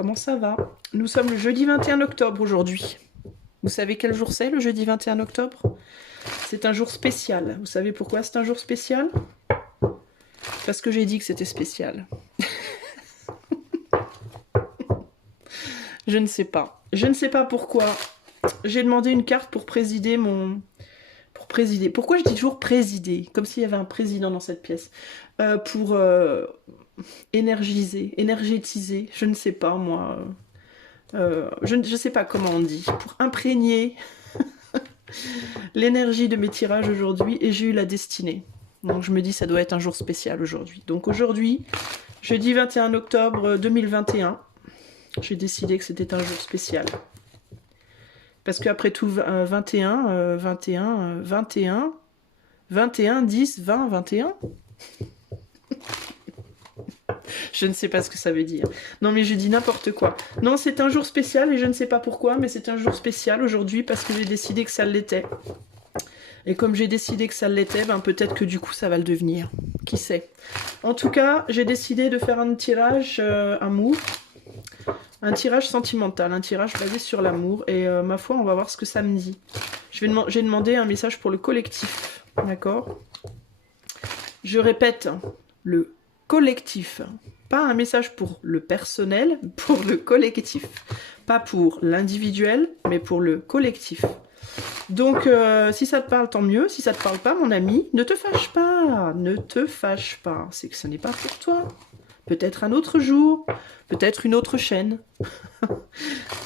comment ça va? Nous sommes le jeudi 21 octobre aujourd'hui. Vous savez quel jour c'est, le jeudi 21 octobre? C'est un jour spécial. Vous savez pourquoi c'est un jour spécial? Parce que j'ai dit que c'était spécial. Je ne sais pas. Je ne sais pas pourquoi. J'ai demandé une carte pour présider mon... Pour présider. Pourquoi je dis toujours présider? Comme s'il y avait un président dans cette pièce. Pour énergétiser. Je ne sais pas, moi. Je ne sais pas comment on dit. Pour imprégner l'énergie de mes tirages aujourd'hui. Et j'ai eu la destinée. Donc je me dis ça doit être un jour spécial aujourd'hui. Donc aujourd'hui, jeudi 21 octobre 2021, j'ai décidé que c'était un jour spécial. Parce qu'après tout, 21, 10, 20, 21. Je ne sais pas ce que ça veut dire. Non mais je dis n'importe quoi. Non, c'est un jour spécial et je ne sais pas pourquoi, mais c'est un jour spécial aujourd'hui parce que j'ai décidé que ça l'était. Et comme j'ai décidé que ça l'était, ben peut-être que du coup ça va le devenir. Qui sait? En tout cas, j'ai décidé de faire un tirage amour. Un tirage sentimental, un tirage basé sur l'amour. Et ma foi, on va voir ce que ça me dit. J'ai demandé un message pour le collectif. D'accord? Je répète, le collectif. Pas un message pour le personnel, pour le collectif. Pas pour l'individuel, mais pour le collectif. Donc, si ça te parle, tant mieux. Si ça te parle pas, mon ami, ne te fâche pas. Ne te fâche pas. C'est que ce n'est pas pour toi. Peut-être un autre jour, peut-être une autre chaîne.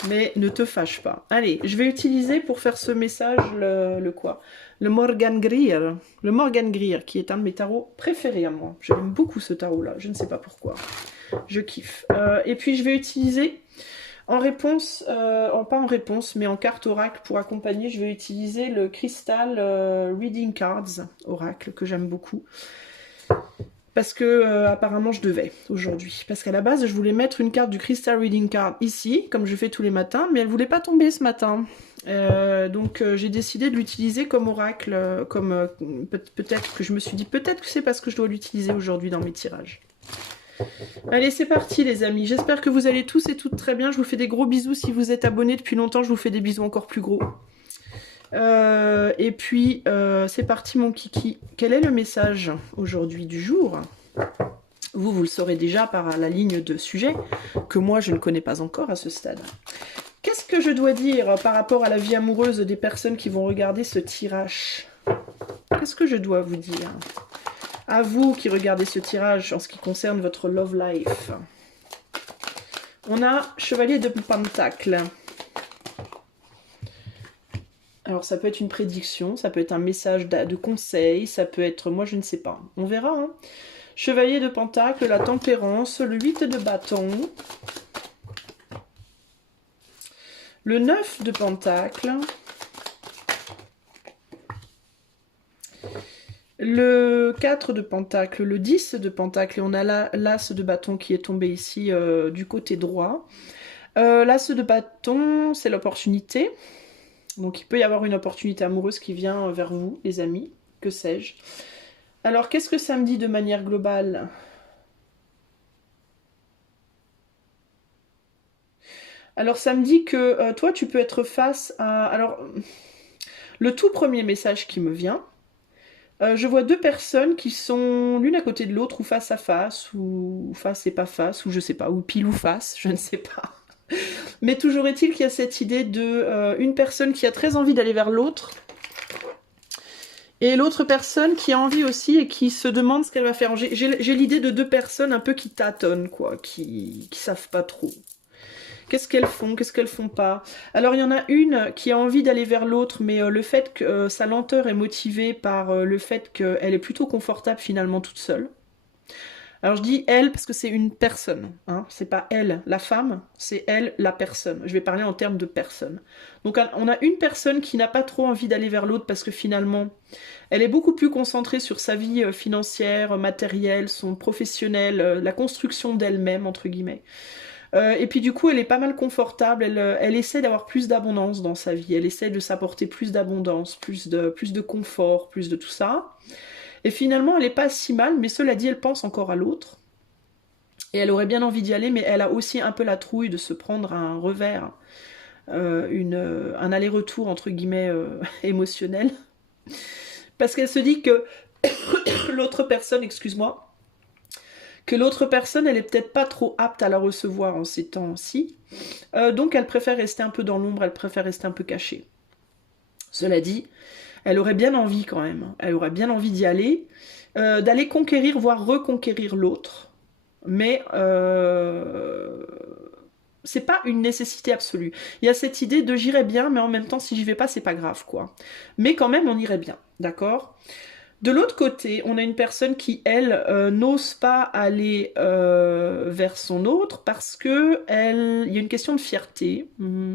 Mais ne te fâche pas. Allez, je vais utiliser pour faire ce message le quoi? Le Morgan Greer. Le Morgan Greer, qui est un de mes tarots préférés à moi. J'aime beaucoup ce tarot-là, je ne sais pas pourquoi. Je kiffe. Et puis je vais utiliser, en réponse, pas en réponse, mais en carte oracle pour accompagner, je vais utiliser le Crystal Reading Cards oracle, que j'aime beaucoup. Parce que apparemment je devais aujourd'hui. Parce qu'à la base je voulais mettre une carte du Crystal Reading Card ici, comme je fais tous les matins, mais elle voulait pas tomber ce matin. Donc j'ai décidé de l'utiliser comme oracle, comme peut-être que je me suis dit, peut-être que c'est parce que je dois l'utiliser aujourd'hui dans mes tirages. Allez, c'est parti les amis, j'espère que vous allez tous et toutes très bien. Je vous fais des gros bisous. Si vous êtes abonnés depuis longtemps, je vous fais des bisous encore plus gros. Et puis, c'est parti mon kiki. Quel est le message aujourd'hui du jour? Vous le saurez déjà par la ligne de sujet, que moi je ne connais pas encore à ce stade. Qu'est-ce que je dois dire par rapport à la vie amoureuse des personnes qui vont regarder ce tirage? Qu'est-ce que je dois vous dire? À vous qui regardez ce tirage en ce qui concerne votre love life. On a Chevalier de Pentacle. Alors ça peut être une prédiction, ça peut être un message de conseil, ça peut être, moi je ne sais pas, on verra. Hein. Chevalier de Pentacle, la tempérance, le 8 de bâton, le 9 de Pentacle, le 4 de Pentacle, le 10 de Pentacle, et on a l'As de bâton qui est tombé ici du côté droit. L'As de bâton, c'est l'opportunité. Donc il peut y avoir une opportunité amoureuse qui vient vers vous, les amis, que sais-je. Alors qu'est-ce que ça me dit de manière globale? Alors ça me dit que toi tu peux être face à... Alors le tout premier message qui me vient, je vois deux personnes qui sont l'une à côté de l'autre, ou face à face, ou face et pas face, ou je sais pas, ou pile ou face, je ne sais pas. Mais toujours est-il qu'il y a cette idée de une personne qui a très envie d'aller vers l'autre, et l'autre personne qui a envie aussi et qui se demande ce qu'elle va faire. J'ai l'idée de deux personnes un peu qui tâtonnent, quoi, qui savent pas trop. Qu'est-ce qu'elles font, qu'est-ce qu'elles font pas? Alors il y en a une qui a envie d'aller vers l'autre, mais le fait que sa lenteur est motivée par le fait qu'elle est plutôt confortable finalement toute seule. Alors je dis elle parce que c'est une personne, hein. C'est pas elle la femme, c'est elle la personne. Je vais parler en termes de personne. Donc on a une personne qui n'a pas trop envie d'aller vers l'autre parce que finalement elle est beaucoup plus concentrée sur sa vie financière, matérielle, son professionnel, la construction d'elle-même entre guillemets. Et puis du coup elle est pas mal confortable, elle essaie d'avoir plus d'abondance dans sa vie, elle essaie de s'apporter plus d'abondance, plus de confort, plus de tout ça. Et finalement, elle n'est pas si mal, mais cela dit, elle pense encore à l'autre. Et elle aurait bien envie d'y aller, mais elle a aussi un peu la trouille de se prendre un revers, un aller-retour, entre guillemets, émotionnel. Parce qu'elle se dit que l'autre personne, excuse-moi, que l'autre personne, elle est peut-être pas trop apte à la recevoir en ces temps-ci. Donc elle préfère rester un peu dans l'ombre, elle préfère rester un peu cachée. Cela dit, elle aurait bien envie quand même. Elle aurait bien envie d'y aller, d'aller conquérir, voire reconquérir l'autre. Mais c'est pas une nécessité absolue. Il y a cette idée de j'irai bien, mais en même temps, si j'y vais pas, c'est pas grave, quoi. Mais quand même, on irait bien, d'accord ? De l'autre côté, on a une personne qui, elle, n'ose pas aller vers son autre parce que il y a une question de fierté.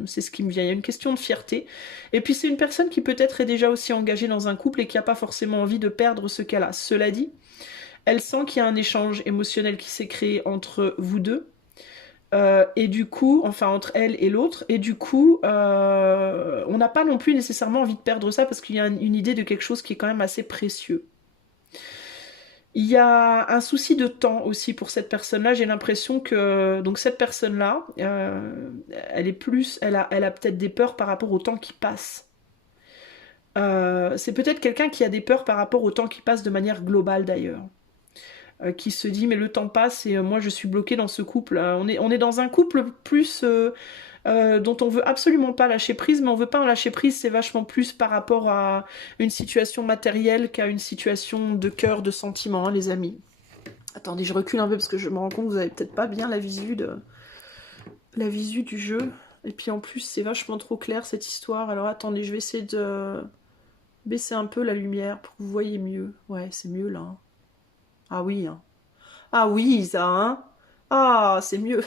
C'est ce qui me vient. Il y a une question de fierté. Et puis c'est une personne qui peut-être est déjà aussi engagée dans un couple et qui n'a pas forcément envie de perdre ce qu'elle a. Cela dit, elle sent qu'il y a un échange émotionnel qui s'est créé entre vous deux. Et du coup, enfin entre elle et l'autre, et du coup, on n'a pas non plus nécessairement envie de perdre ça parce qu'il y a une idée de quelque chose qui est quand même assez précieux. Il y a un souci de temps aussi pour cette personne-là. J'ai l'impression que donc cette personne-là, elle est plus, elle a peut-être des peurs par rapport au temps qui passe. C'est peut-être quelqu'un qui a des peurs par rapport au temps qui passe de manière globale d'ailleurs. Qui se dit mais le temps passe et moi je suis bloquée dans ce couple. On est dans un couple plus dont on veut absolument pas lâcher prise, mais on veut pas en lâcher prise, c'est vachement plus par rapport à une situation matérielle qu'à une situation de cœur, de sentiment, hein, les amis. Attendez, je recule un peu parce que je me rends compte que vous avez peut-être pas bien la visu du jeu. Et puis en plus c'est vachement trop clair cette histoire. Alors attendez, je vais essayer de baisser un peu la lumière pour que vous voyez mieux. Ouais, c'est mieux là. Hein. Ah oui, hein. Ah oui, Isa, hein. Ah, c'est mieux.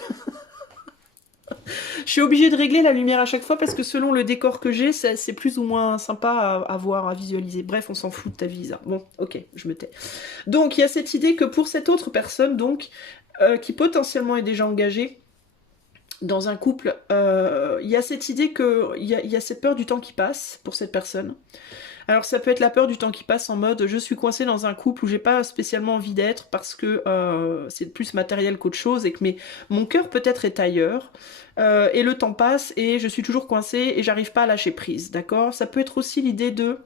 Je suis obligée de régler la lumière à chaque fois parce que selon le décor que j'ai, c'est plus ou moins sympa à voir, à visualiser. Bref, on s'en fout de ta vie, Isa. Bon, ok, je me tais. Donc, il y a cette idée que pour cette autre personne, donc, qui potentiellement est déjà engagée dans un couple, il y a cette idée que il y a cette peur du temps qui passe pour cette personne. Alors ça peut être la peur du temps qui passe en mode je suis coincée dans un couple où j'ai pas spécialement envie d'être parce que c'est plus matériel qu'autre chose et que mon cœur peut-être est ailleurs et le temps passe et je suis toujours coincée et j'arrive pas à lâcher prise, d'accord ? Ça peut être aussi l'idée de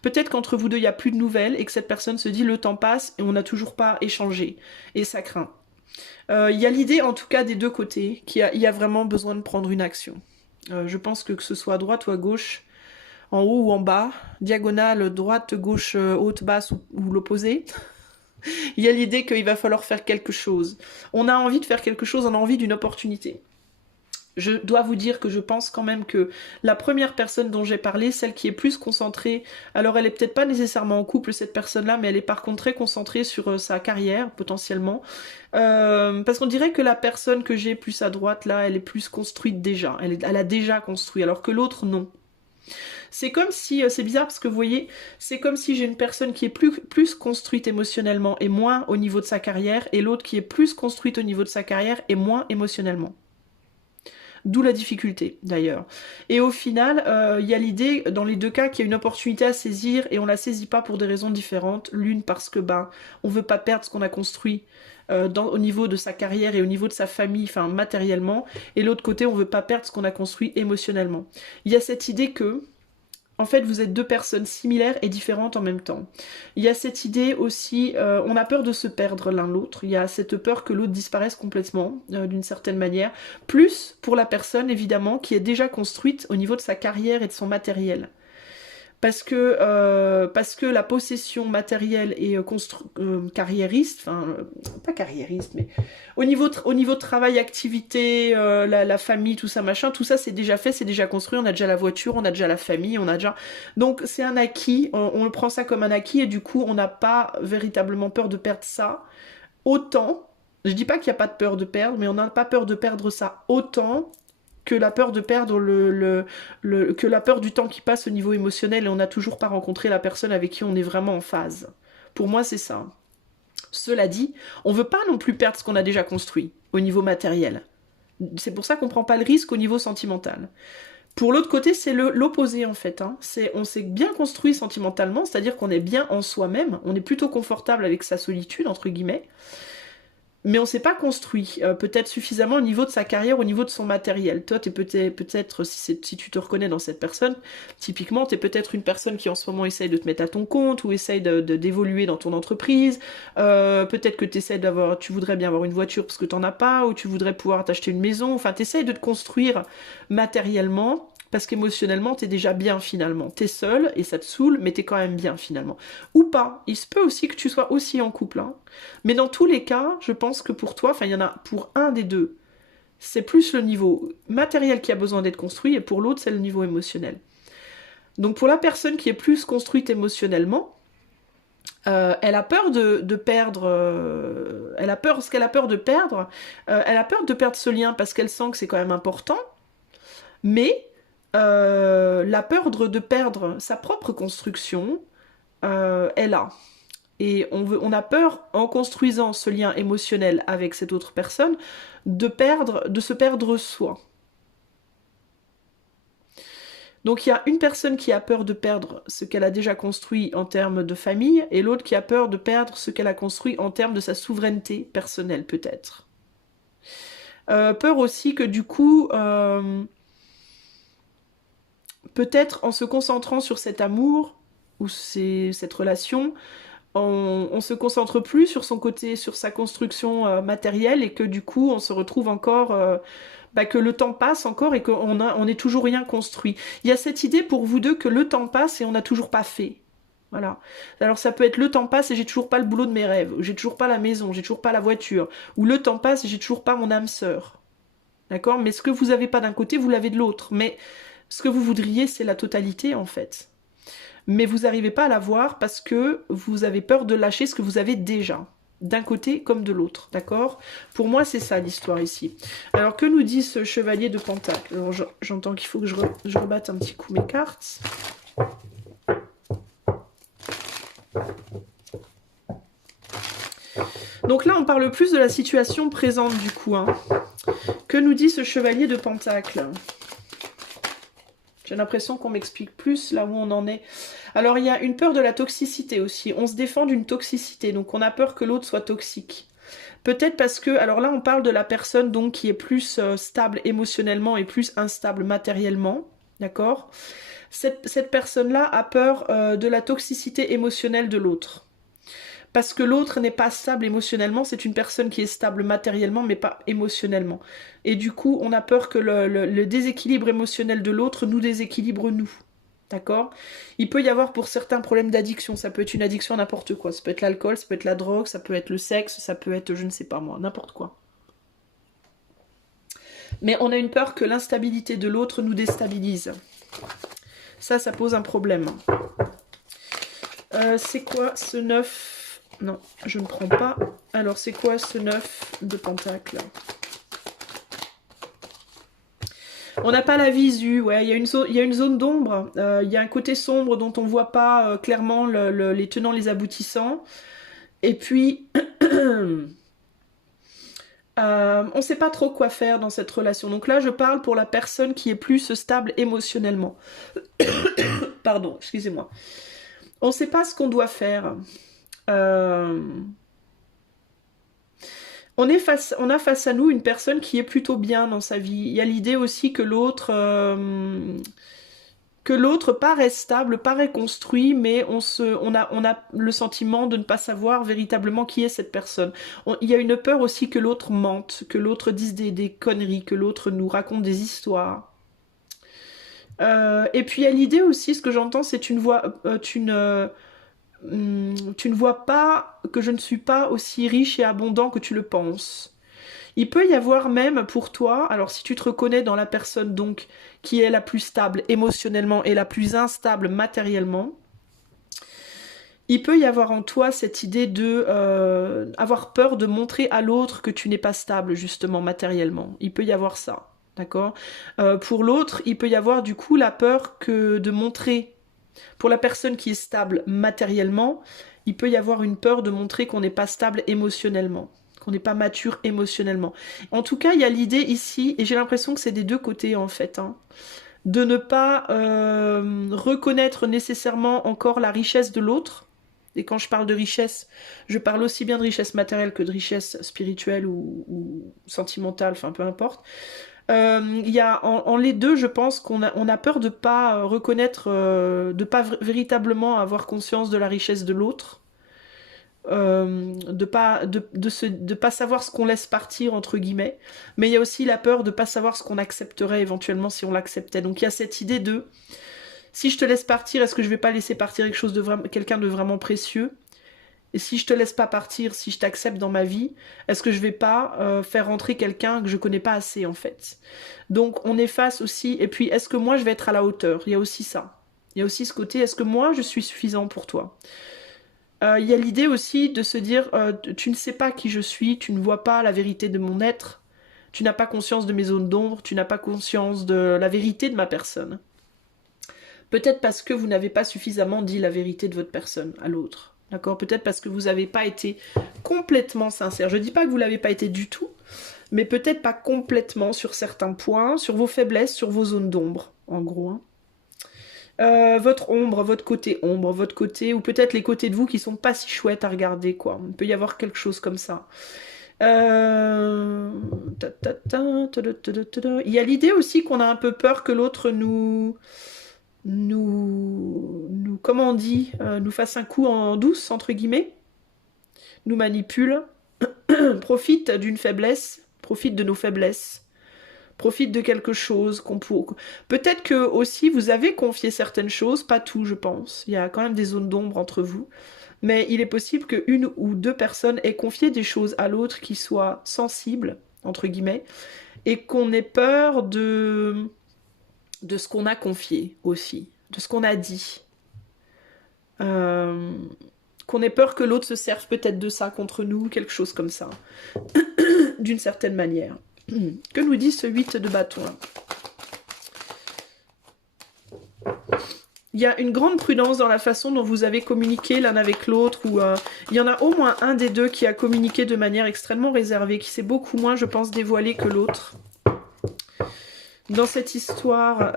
peut-être qu'entre vous deux il y a plus de nouvelles et que cette personne se dit le temps passe et on n'a toujours pas échangé et ça craint. Il y a l'idée en tout cas des deux côtés qu'il y a vraiment besoin de prendre une action. Je pense que ce soit à droite ou à gauche, en haut ou en bas, diagonale, droite, gauche, haute, basse ou l'opposé. Il y a l'idée qu'il va falloir faire quelque chose. On a envie de faire quelque chose, on a envie d'une opportunité. Je dois vous dire que je pense quand même que la première personne dont j'ai parlé, celle qui est plus concentrée, alors elle est peut-être pas nécessairement en couple cette personne-là, mais elle est par contre très concentrée sur sa carrière potentiellement. Parce qu'on dirait que la personne que j'ai plus à droite là, elle est plus construite déjà, elle a déjà construit, alors que l'autre non. C'est comme si, c'est bizarre parce que vous voyez, c'est comme si j'ai une personne qui est plus construite émotionnellement et moins au niveau de sa carrière, et l'autre qui est plus construite au niveau de sa carrière et moins émotionnellement. D'où la difficulté d'ailleurs. Et au final, il y a l'idée dans les deux cas qu'il y a une opportunité à saisir et on la saisit pas pour des raisons différentes. L'une parce que on veut pas perdre ce qu'on a construit au niveau de sa carrière et au niveau de sa famille, enfin matériellement. Et l'autre côté, on veut pas perdre ce qu'on a construit émotionnellement. Il y a cette idée que en fait, vous êtes deux personnes similaires et différentes en même temps. Il y a cette idée aussi, on a peur de se perdre l'un l'autre. Il y a cette peur que l'autre disparaisse complètement, d'une certaine manière. Plus pour la personne, évidemment, qui est déjà construite au niveau de sa carrière et de son matériel. Parce que la possession matérielle et carriériste, enfin, pas carriériste, mais au niveau de travail, activité, la famille, tout ça, machin, tout ça c'est déjà fait, c'est déjà construit, on a déjà la voiture, on a déjà la famille, on a déjà... Donc c'est un acquis, on le prend ça comme un acquis et du coup on n'a pas véritablement peur de perdre ça. Autant, je dis pas qu'il n'y a pas de peur de perdre, mais on n'a pas peur de perdre ça autant que la peur de perdre que la peur du temps qui passe au niveau émotionnel et on n'a toujours pas rencontré la personne avec qui on est vraiment en phase. Pour moi, c'est ça. Cela dit, on veut pas non plus perdre ce qu'on a déjà construit au niveau matériel. C'est pour ça qu'on prend pas le risque au niveau sentimental. Pour l'autre côté, c'est l'opposé en fait. Hein. On s'est bien construit sentimentalement, c'est-à-dire qu'on est bien en soi-même, on est plutôt confortable avec sa solitude, entre guillemets. mais on s'est pas construit, peut-être suffisamment au niveau de sa carrière, au niveau de son matériel. Toi, t'es peut-être, si tu te reconnais dans cette personne, typiquement, t'es peut-être une personne qui en ce moment essaye de te mettre à ton compte, ou essaye d'évoluer dans ton entreprise, peut-être que tu voudrais bien avoir une voiture parce que t'en as pas, ou tu voudrais pouvoir t'acheter une maison, enfin, t'essayes de te construire matériellement, parce qu'émotionnellement, t'es déjà bien finalement. T'es seul et ça te saoule, mais t'es quand même bien finalement. Ou pas. Il se peut aussi que tu sois aussi en couple. Hein. Mais dans tous les cas, je pense que pour toi, enfin, il y en a pour un des deux. C'est plus le niveau matériel qui a besoin d'être construit et pour l'autre, c'est le niveau émotionnel. Donc pour la personne qui est plus construite émotionnellement, elle a peur de perdre, elle a peur, ce qu'elle a peur de perdre, elle a peur de perdre ce lien parce qu'elle sent que c'est quand même important, mais la peur de perdre sa propre construction, elle a. Et on a peur, en construisant ce lien émotionnel avec cette autre personne, de se perdre soi. Donc il y a une personne qui a peur de perdre ce qu'elle a déjà construit en termes de famille, et l'autre qui a peur de perdre ce qu'elle a construit en termes de sa souveraineté personnelle, peut-être. Peur aussi que du coup, peut-être en se concentrant sur cet amour, ou cette relation, on se concentre plus sur son côté, sur sa construction matérielle, et que du coup on se retrouve encore, que le temps passe encore et on n'est toujours rien construit. Il y a cette idée pour vous deux que le temps passe et on n'a toujours pas fait. Voilà. Alors ça peut être le temps passe et j'ai toujours pas le boulot de mes rêves, j'ai toujours pas la maison, j'ai toujours pas la voiture, ou le temps passe et j'ai toujours pas mon âme sœur. D'accord? Mais ce que vous avez pas d'un côté, vous l'avez de l'autre. Mais ce que vous voudriez, c'est la totalité en fait. Mais vous n'arrivez pas à la voir parce que vous avez peur de lâcher ce que vous avez déjà, d'un côté comme de l'autre, d'accord? Pour moi, c'est ça l'histoire ici. Alors, que nous dit ce chevalier de Pentacle? Alors, j'entends qu'il faut que je rebatte un petit coup mes cartes. Donc là, on parle plus de la situation présente du coup. Hein. Que nous dit ce chevalier de Pentacle? J'ai l'impression qu'on m'explique plus là où on en est. Alors, il y a une peur de la toxicité aussi. On se défend d'une toxicité, donc on a peur que l'autre soit toxique. Peut-être parce que, alors là, on parle de la personne donc qui est plus stable émotionnellement et plus instable matériellement, d'accord? Cette personne-là a peur de la toxicité émotionnelle de l'autre. Parce que l'autre n'est pas stable émotionnellement, c'est une personne qui est stable matériellement mais pas émotionnellement. Et du coup, on a peur que le déséquilibre émotionnel de l'autre nous déséquilibre nous. D'accord? Il peut y avoir pour certains problèmes d'addiction, ça peut être une addiction à n'importe quoi. Ça peut être l'alcool, ça peut être la drogue, ça peut être le sexe, ça peut être je ne sais pas moi, n'importe quoi. Mais on a une peur que l'instabilité de l'autre nous déstabilise. Ça pose un problème. C'est quoi ce 9? Non, je ne prends pas. Alors, c'est quoi ce 9 de Pentacle? On n'a pas la visu, ouais, il y a une zone d'ombre, il y a un côté sombre dont on ne voit pas clairement les tenants, les aboutissants. Et puis, on ne sait pas trop quoi faire dans cette relation. Donc là, je parle pour la personne qui est plus stable émotionnellement. Pardon, excusez-moi. On ne sait pas ce qu'on doit faire. On a face à nous une personne qui est plutôt bien dans sa vie. Il y a l'idée aussi que l'autre paraît stable, paraît construit, mais on a le sentiment de ne pas savoir véritablement qui est cette personne. Il y a une peur aussi que l'autre mente, que l'autre dise des conneries, que l'autre nous raconte des histoires. Et puis il y a l'idée aussi, ce que j'entends, c'est tu ne vois pas que je ne suis pas aussi riche et abondant que tu le penses. Il peut y avoir même pour toi, alors si tu te reconnais dans la personne donc qui est la plus stable émotionnellement et la plus instable matériellement, il peut y avoir en toi cette idée de avoir peur de montrer à l'autre que tu n'es pas stable justement matériellement. Il peut y avoir ça, d'accord? Pour l'autre, il peut y avoir du coup la peur de montrer. Pour la personne qui est stable matériellement, il peut y avoir une peur de montrer qu'on n'est pas stable émotionnellement, qu'on n'est pas mature émotionnellement. En tout cas, il y a l'idée ici, et j'ai l'impression que c'est des deux côtés en fait, hein, de ne pas reconnaître nécessairement encore la richesse de l'autre, Et quand je parle de richesse, je parle aussi bien de richesse matérielle que de richesse spirituelle ou sentimentale, enfin peu importe. Il y a en les deux, je pense qu'on a peur de pas reconnaître, de pas véritablement avoir conscience de la richesse de l'autre, de pas savoir ce qu'on laisse partir entre guillemets, mais il y a aussi la peur de pas savoir ce qu'on accepterait éventuellement si on l'acceptait. Donc il y a cette idée de si je te laisse partir, est-ce que je vais pas laisser partir quelque chose de quelqu'un de vraiment précieux? Et si je te laisse pas partir, si je t'accepte dans ma vie, est-ce que je vais pas faire rentrer quelqu'un que je connais pas assez en fait? Donc on est face aussi, et puis est-ce que moi je vais être à la hauteur? Il y a aussi ça. Il y a aussi ce côté, est-ce que moi je suis suffisant pour toi? Il y a l'idée aussi de se dire, tu ne sais pas qui je suis, tu ne vois pas la vérité de mon être, tu n'as pas conscience de mes zones d'ombre, tu n'as pas conscience de la vérité de ma personne. Peut-être parce que vous n'avez pas suffisamment dit la vérité de votre personne à l'autre. D'accord? Peut-être parce que vous n'avez pas été complètement sincère. Je ne dis pas que vous ne l'avez pas été du tout, mais peut-être pas complètement sur certains points, sur vos faiblesses, sur vos zones d'ombre, en gros. Hein. Votre ombre, votre côté, ou peut-être les côtés de vous qui sont pas si chouettes à regarder, quoi. Il peut y avoir quelque chose comme ça. Il y a l'idée aussi qu'on a un peu peur que l'autre comment on dit, nous fasse un coup en douce, entre guillemets, nous manipule, profite d'une faiblesse, profite de nos faiblesses, profite de quelque chose qu'on peut... Peut-être que aussi vous avez confié certaines choses, pas tout je pense, il y a quand même des zones d'ombre entre vous, mais il est possible qu'une ou deux personnes aient confié des choses à l'autre qui soient sensibles, entre guillemets, et qu'on ait peur de ce qu'on a confié aussi, de ce qu'on a dit. Qu'on ait peur que l'autre se serve peut-être de ça contre nous, quelque chose comme ça, d'une certaine manière. Que nous dit ce 8 de bâton là? Il y a une grande prudence dans la façon dont vous avez communiqué l'un avec l'autre, ou il y en a au moins un des deux qui a communiqué de manière extrêmement réservée, qui s'est beaucoup moins, je pense, dévoilé que l'autre. Dans cette histoire,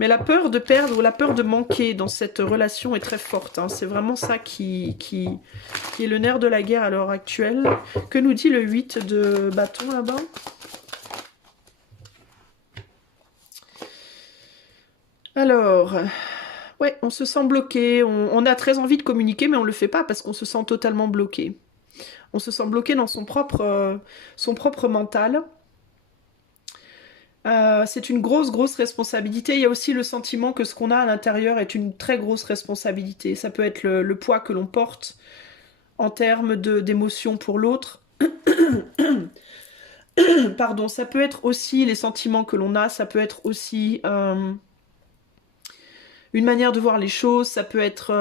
mais la peur de perdre ou la peur de manquer dans cette relation est très forte. Hein. C'est vraiment ça qui est le nerf de la guerre à l'heure actuelle. Que nous dit le 8 de bâton là-bas? Alors, ouais, on se sent bloqué. On a très envie de communiquer, mais on ne le fait pas parce qu'on se sent totalement bloqué. On se sent bloqué dans son propre mental. C'est une grosse responsabilité. Il y a aussi le sentiment que ce qu'on a à l'intérieur est une très grosse responsabilité. Ça peut être le poids que l'on porte en termes d'émotion pour l'autre. Pardon, ça peut être aussi les sentiments que l'on a, ça peut être aussi une manière de voir les choses, ça peut être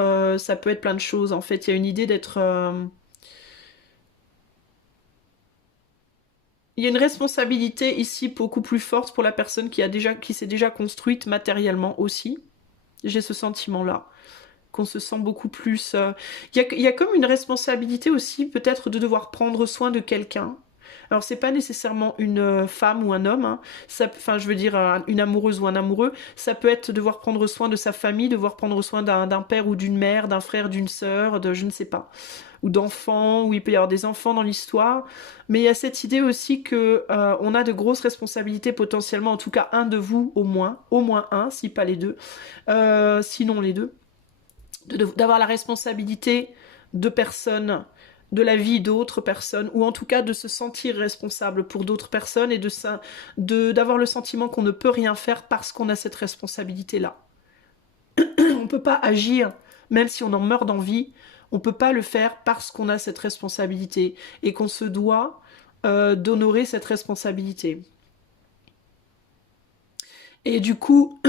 plein de choses. En fait, il y a une idée d'être... Il y a une responsabilité ici beaucoup plus forte pour la personne qui s'est déjà construite matériellement aussi. J'ai ce sentiment-là, qu'on se sent beaucoup plus... Il y a comme une responsabilité aussi peut-être de devoir prendre soin de quelqu'un. Alors c'est pas nécessairement une femme ou un homme, hein. Enfin je veux dire une amoureuse ou un amoureux, ça peut être devoir prendre soin de sa famille, devoir prendre soin d'un père ou d'une mère, d'un frère, d'une sœur, de je ne sais pas, ou d'enfants, où il peut y avoir des enfants dans l'histoire, mais il y a cette idée aussi que on a de grosses responsabilités potentiellement, en tout cas un de vous au moins un, si pas les deux, sinon les deux, d'avoir la responsabilité de personnes, de la vie d'autres personnes, ou en tout cas de se sentir responsable pour d'autres personnes et d'avoir le sentiment qu'on ne peut rien faire parce qu'on a cette responsabilité-là. On ne peut pas agir, même si on en meurt d'envie, on ne peut pas le faire parce qu'on a cette responsabilité et qu'on se doit d'honorer cette responsabilité. Et du coup,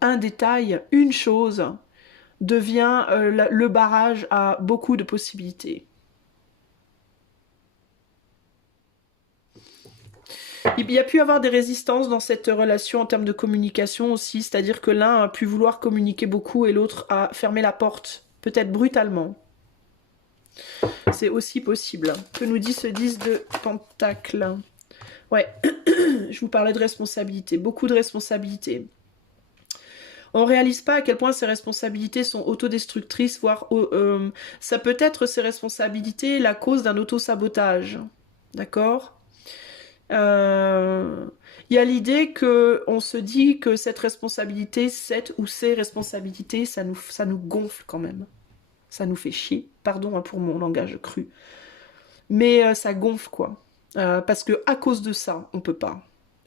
un détail, une chose devient le barrage à beaucoup de possibilités. Il y a pu y avoir des résistances dans cette relation en termes de communication aussi, c'est-à-dire que l'un a pu vouloir communiquer beaucoup et l'autre a fermé la porte, peut-être brutalement. C'est aussi possible. Que nous dit ce 10 de Pentacle? Ouais. Je vous parlais de responsabilité, beaucoup de responsabilités. On réalise pas à quel point ces responsabilités sont autodestructrices, voire ça peut être ces responsabilités la cause d'un autosabotage. D'accord? Il y a l'idée que on se dit que cette responsabilité, cette ou ces responsabilités, ça nous gonfle quand même. Ça nous fait chier. Pardon pour mon langage cru. Mais ça gonfle quoi. Parce que à cause de ça, on peut pas.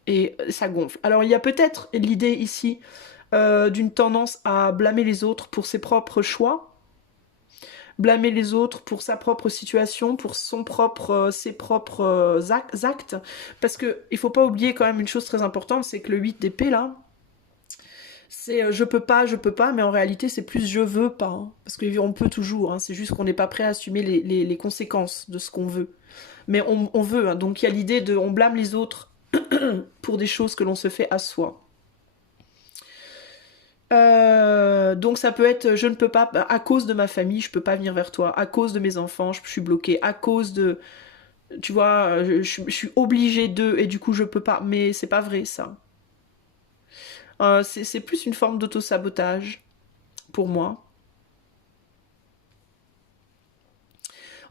Et ça gonfle. Alors il y a peut-être l'idée ici d'une tendance à blâmer les autres pour ses propres choix, blâmer les autres pour sa propre situation, pour ses propres actes, parce que il faut pas oublier quand même une chose très importante, c'est que le 8 d'épée là, c'est je peux pas, mais en réalité c'est plus je veux pas, hein, parce qu'on peut toujours, hein, c'est juste qu'on n'est pas prêt à assumer les conséquences de ce qu'on veut. Mais on veut, hein, donc il y a l'idée de on blâme les autres pour des choses que l'on se fait à soi. Donc ça peut être je ne peux pas à cause de ma famille, je peux pas venir vers toi, à cause de mes enfants, je suis bloquée, à cause de tu vois, je suis obligée de et du coup je peux pas, mais c'est pas vrai ça. C'est plus une forme d'auto-sabotage pour moi.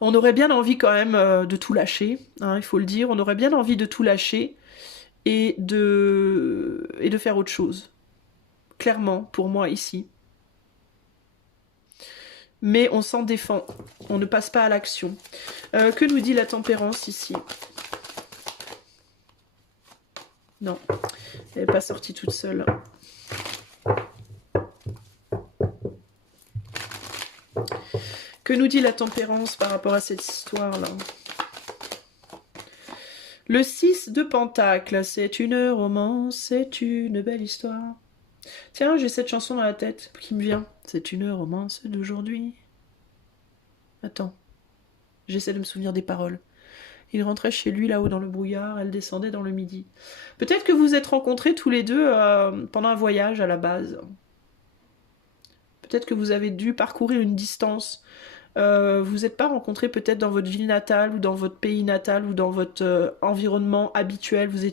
On aurait bien envie quand même de tout lâcher, hein, il faut le dire, on aurait bien envie de tout lâcher et de faire autre chose. Clairement, pour moi ici. Mais on s'en défend, on ne passe pas à l'action. Que nous dit la tempérance ici? Non, elle n'est pas sortie toute seule. Que nous dit la tempérance par rapport à cette histoire-là? Le 6 de Pentacle, c'est une romance, c'est une belle histoire. Tiens, j'ai cette chanson dans la tête qui me vient. C'est une romance d'aujourd'hui. Attends, j'essaie de me souvenir des paroles. Il rentrait chez lui là-haut dans le brouillard, elle descendait dans le midi. Peut-être que vous vous êtes rencontrés tous les deux pendant un voyage à la base. Peut-être que vous avez dû parcourir une distance. Vous n'êtes pas rencontrés peut-être dans votre ville natale ou dans votre pays natal ou dans votre environnement habituel. Vous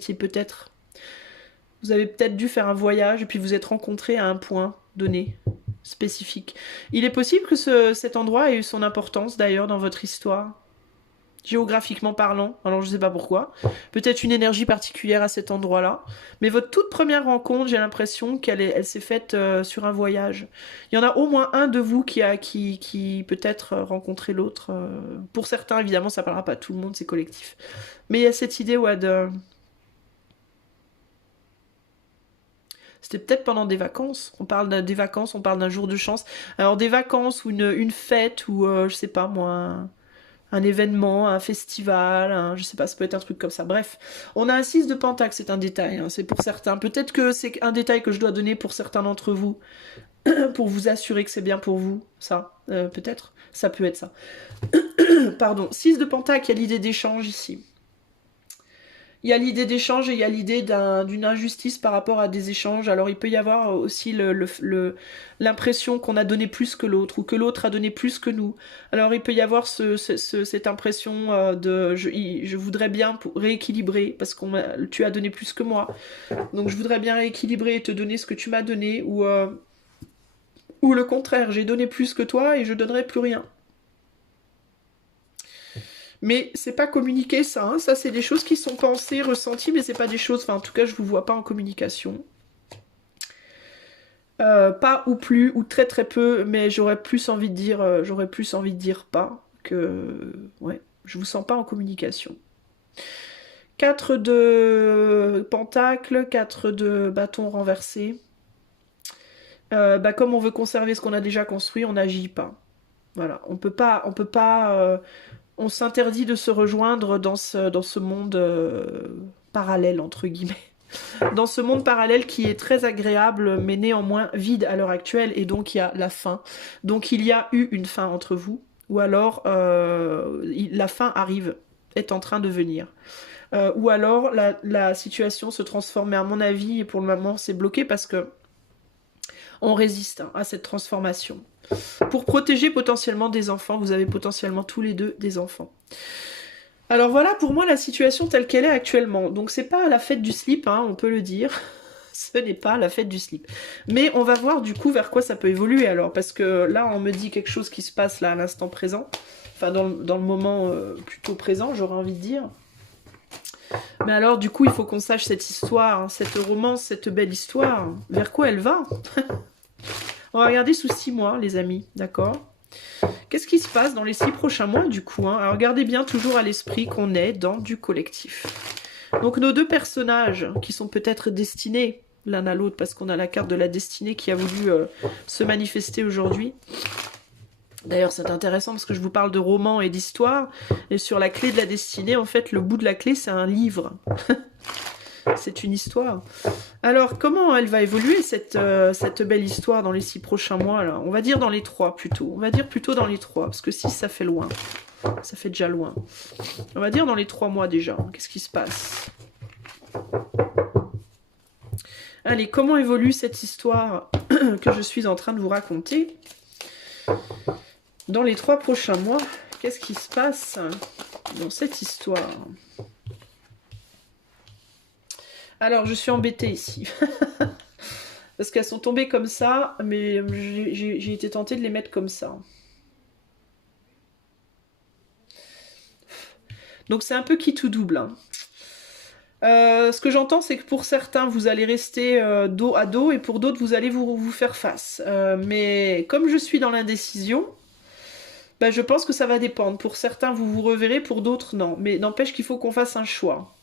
avez peut-être dû faire un voyage et puis vous êtes rencontrés à un point donné, spécifique. Il est possible que cet endroit ait eu son importance d'ailleurs dans votre histoire. Géographiquement parlant, alors je sais pas pourquoi, peut-être une énergie particulière à cet endroit-là, mais votre toute première rencontre, j'ai l'impression qu'elle s'est faite sur un voyage. Il y en a au moins un de vous qui peut-être rencontré l'autre. Pour certains, évidemment, ça parlera pas à tout le monde, c'est collectif. Mais il y a cette idée, ouais, C'était peut-être pendant des vacances. On parle des vacances, on parle d'un jour de chance. Alors des vacances ou une fête ou je sais pas moi, un événement, un festival, je sais pas, ça peut être un truc comme ça. Bref, on a un 6 de Pentacle, c'est un détail, hein, c'est pour certains. Peut-être que c'est un détail que je dois donner pour certains d'entre vous, pour vous assurer que c'est bien pour vous, ça, peut-être. Ça peut être ça. Pardon, 6 de Pentacle, il y a l'idée d'échange ici. Il y a l'idée d'échange et il y a l'idée d'une injustice par rapport à des échanges. Alors il peut y avoir aussi l'impression qu'on a donné plus que l'autre ou que l'autre a donné plus que nous. Alors il peut y avoir cette impression je voudrais bien rééquilibrer parce que tu as donné plus que moi. Donc je voudrais bien rééquilibrer et te donner ce que tu m'as donné ou le contraire, j'ai donné plus que toi et je donnerai plus rien. Mais c'est pas communiqué ça, hein. Ça c'est des choses qui sont pensées, ressenties, mais c'est pas des choses, enfin en tout cas je vous vois pas en communication. Pas ou plus, ou très très peu, mais j'aurais plus envie de dire pas, que ouais, je vous sens pas en communication. 4 de pentacle, 4 de bâton renversé. Comme on veut conserver ce qu'on a déjà construit, on n'agit pas. Voilà, on peut pas, on s'interdit de se rejoindre dans ce monde parallèle, entre guillemets. Dans ce monde parallèle qui est très agréable, mais néanmoins vide à l'heure actuelle, et donc il y a la fin. Donc il y a eu une fin entre vous, ou alors la fin arrive, est en train de venir. Ou alors la situation se transforme, mais à mon avis, et pour le moment, c'est bloqué parce que on résiste à cette transformation. Pour protéger potentiellement des enfants, vous avez potentiellement tous les deux des enfants. Alors voilà pour moi la situation telle qu'elle est actuellement. Donc c'est pas la fête du slip, hein, on peut le dire. Ce n'est pas la fête du slip. Mais on va voir du coup vers quoi ça peut évoluer alors. Parce que là on me dit quelque chose qui se passe là à l'instant présent. Enfin dans le moment plutôt présent, j'aurais envie de dire. Mais alors du coup il faut qu'on sache cette histoire, hein, cette romance, cette belle histoire. Vers quoi elle va? On va regarder sous 6 mois les amis, d'accord? Qu'est-ce qui se passe dans les 6 prochains mois du coup, hein? Alors regardez bien toujours à l'esprit qu'on est dans du collectif. Donc nos deux personnages qui sont peut-être destinés l'un à l'autre parce qu'on a la carte de la destinée qui a voulu se manifester aujourd'hui. D'ailleurs c'est intéressant parce que je vous parle de roman et d'histoire et sur la clé de la destinée en fait le bout de la clé c'est un livre. C'est une histoire. Alors, comment elle va évoluer, cette belle histoire, dans les 6 prochains mois, là? On va dire dans les 3, plutôt. On va dire plutôt dans les 3, parce que 6, ça fait loin. Ça fait déjà loin. On va dire dans les 3 mois, déjà. Qu'est-ce qui se passe? Allez, comment évolue cette histoire que je suis en train de vous raconter? Dans les 3 prochains mois, qu'est-ce qui se passe dans cette histoire? Alors, je suis embêtée ici. Parce qu'elles sont tombées comme ça, mais j'ai été tentée de les mettre comme ça. Donc, c'est un peu qui tout double. Hein. Ce que j'entends, c'est que pour certains, vous allez rester dos à dos, et pour d'autres, vous allez vous faire face. Mais comme je suis dans l'indécision, ben, je pense que ça va dépendre. Pour certains, vous vous reverrez, pour d'autres, non. Mais n'empêche qu'il faut qu'on fasse un choix.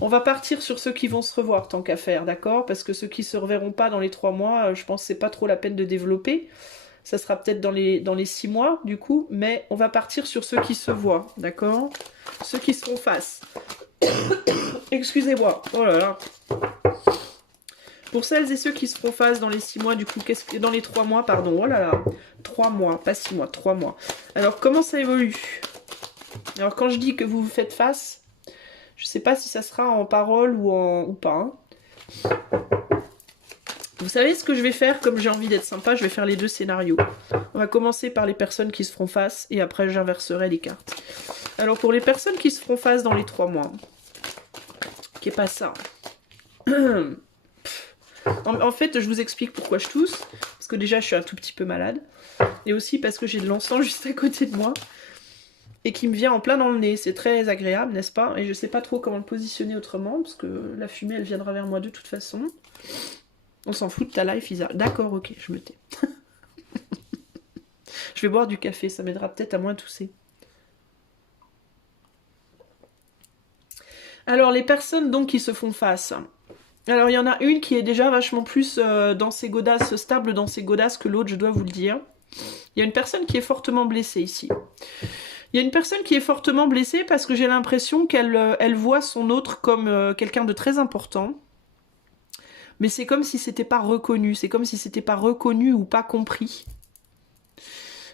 On va partir sur ceux qui vont se revoir tant qu'à faire, d'accord? Parce que ceux qui se reverront pas dans les 3 mois, je pense que c'est pas trop la peine de développer. Ça sera peut-être dans les 6 mois, du coup. Mais on va partir sur ceux qui se voient, d'accord? Ceux qui seront face. Excusez-moi. Oh là là. Pour celles et ceux qui seront face dans les 6 mois, du coup, dans les 3 mois, pardon. Oh là là. 3 mois, pas 6 mois, 3 mois. Alors, comment ça évolue? Alors, quand je dis que vous vous faites face... Je sais pas si ça sera en parole ou pas. Hein. Vous savez ce que je vais faire, comme j'ai envie d'être sympa, je vais faire les 2 scénarios. On va commencer par les personnes qui se feront face et après j'inverserai les cartes. Alors pour les personnes qui se feront face dans les 3 mois, qui est pas ça. En fait, je vous explique pourquoi je tousse. Parce que déjà, je suis un tout petit peu malade. Et aussi parce que j'ai de l'encens juste à côté de moi. Et qui me vient en plein dans le nez. C'est très agréable, n'est-ce pas? Et je sais pas trop comment le positionner autrement, parce que la fumée, elle viendra vers moi de toute façon. On s'en fout de ta life, Isa. D'accord, ok, je me tais. Je vais boire du café, ça m'aidera peut-être à moins tousser. Alors, les personnes donc qui se font face. Alors, il y en a une qui est déjà vachement plus dans ses godasses, stable dans ses godasses que l'autre, je dois vous le dire. Il y a une personne qui est fortement blessée ici. Il y a une personne qui est fortement blessée parce que j'ai l'impression qu'elle voit son autre comme quelqu'un de très important. Mais c'est comme si c'était pas reconnu. C'est comme si c'était pas reconnu ou pas compris.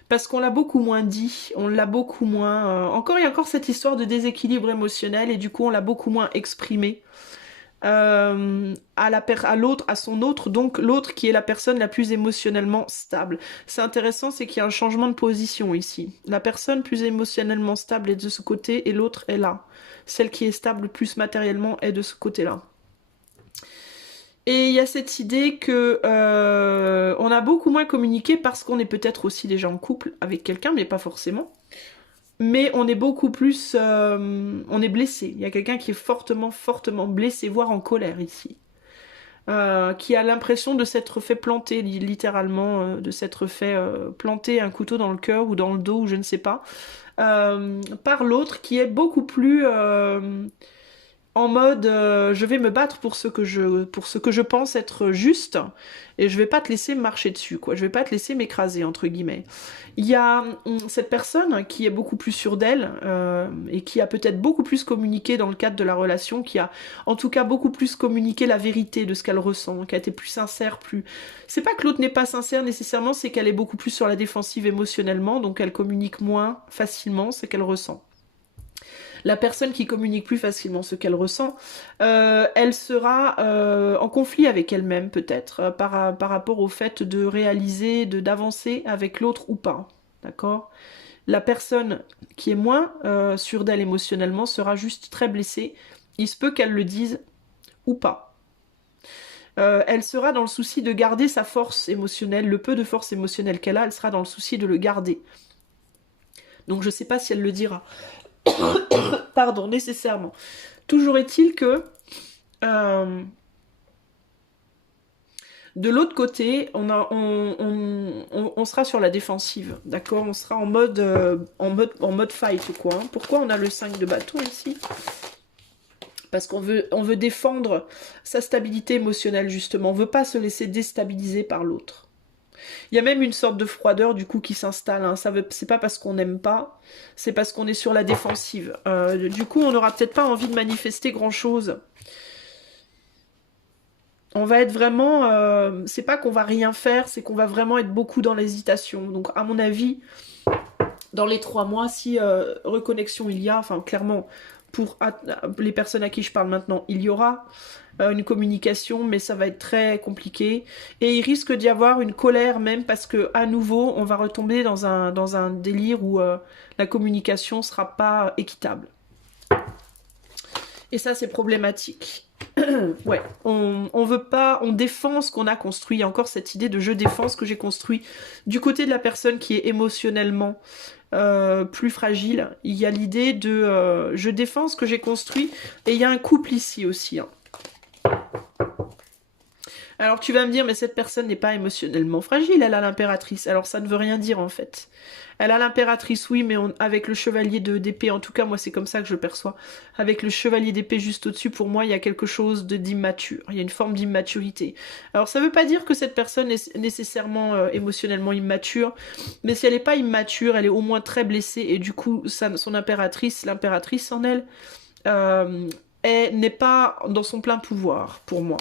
Parce qu'on l'a beaucoup moins dit. On l'a beaucoup moins... il y a encore cette histoire de déséquilibre émotionnel et du coup on l'a beaucoup moins exprimé. À l'autre, à son autre, donc l'autre qui est la personne la plus émotionnellement stable. C'est intéressant, c'est qu'il y a un changement de position ici. La personne plus émotionnellement stable est de ce côté et l'autre est là. Celle qui est stable plus matériellement est de ce côté-là. Et il y a cette idée que on a beaucoup moins communiqué parce qu'on est peut-être aussi déjà en couple avec quelqu'un, mais pas forcément. Mais on est beaucoup plus... on est blessé. Il y a quelqu'un qui est fortement, fortement blessé, voire en colère ici. Qui a l'impression de s'être fait planter, littéralement, de s'être fait planter un couteau dans le cœur ou dans le dos, ou je ne sais pas, par l'autre qui est beaucoup plus... en mode je vais me battre pour ce que je pense être juste et je vais pas te laisser marcher dessus, quoi. Je vais pas te laisser m'écraser, entre guillemets. Il y a cette personne qui est beaucoup plus sûre d'elle et qui a peut-être beaucoup plus communiqué dans le cadre de la relation, qui a en tout cas beaucoup plus communiqué la vérité de ce qu'elle ressent, qui a été plus sincère, plus... C'est pas que l'autre n'est pas sincère nécessairement, c'est qu'elle est beaucoup plus sur la défensive émotionnellement, donc elle communique moins facilement ce qu'elle ressent. La personne qui communique plus facilement ce qu'elle ressent, elle sera en conflit avec elle-même peut-être par rapport au fait de réaliser, d'avancer avec l'autre ou pas, d'accord? La personne qui est moins sûre d'elle émotionnellement sera juste très blessée. Il se peut qu'elle le dise ou pas. Elle sera dans le souci de garder sa force émotionnelle, le peu de force émotionnelle qu'elle a, elle sera dans le souci de le garder. Donc je sais pas si elle le dira. Pardon, nécessairement. Toujours est-il que de l'autre côté, on sera sur la défensive, d'accord? On sera en mode fight, quoi. Hein. Pourquoi on a le 5 de bâton ici? Parce qu'on veut défendre sa stabilité émotionnelle, justement. On veut pas se laisser déstabiliser par l'autre. Il y a même une sorte de froideur, du coup, qui s'installe. Hein. C'est pas parce qu'on n'aime pas, c'est parce qu'on est sur la défensive. Du coup, on n'aura peut-être pas envie de manifester grand-chose. On va être vraiment... c'est pas qu'on va rien faire, c'est qu'on va vraiment être beaucoup dans l'hésitation. Donc, à mon avis, dans les 3 mois, si reconnexion il y a, enfin, clairement... Pour les personnes à qui je parle maintenant, il y aura une communication, mais ça va être très compliqué. Et il risque d'y avoir une colère même, parce que à nouveau, on va retomber dans un délire où la communication sera pas équitable. Et ça, c'est problématique. Ouais, on veut pas, on défend ce qu'on a construit. Il y a encore cette idée de je défends ce que j'ai construit. Du côté de la personne qui est émotionnellement plus fragile, il y a l'idée de je défends ce que j'ai construit, et il y a un couple ici aussi. Hein. Alors tu vas me dire, mais cette personne n'est pas émotionnellement fragile, elle a l'impératrice. Alors ça ne veut rien dire en fait. Elle a l'impératrice, oui, mais avec le chevalier d'épée, en tout cas moi c'est comme ça que je le perçois. Avec le chevalier d'épée juste au-dessus, pour moi il y a quelque chose d'immature, il y a une forme d'immaturité. Alors ça ne veut pas dire que cette personne est nécessairement émotionnellement immature, mais si elle n'est pas immature, elle est au moins très blessée, et du coup son impératrice, l'impératrice en elle, n'est pas dans son plein pouvoir, pour moi.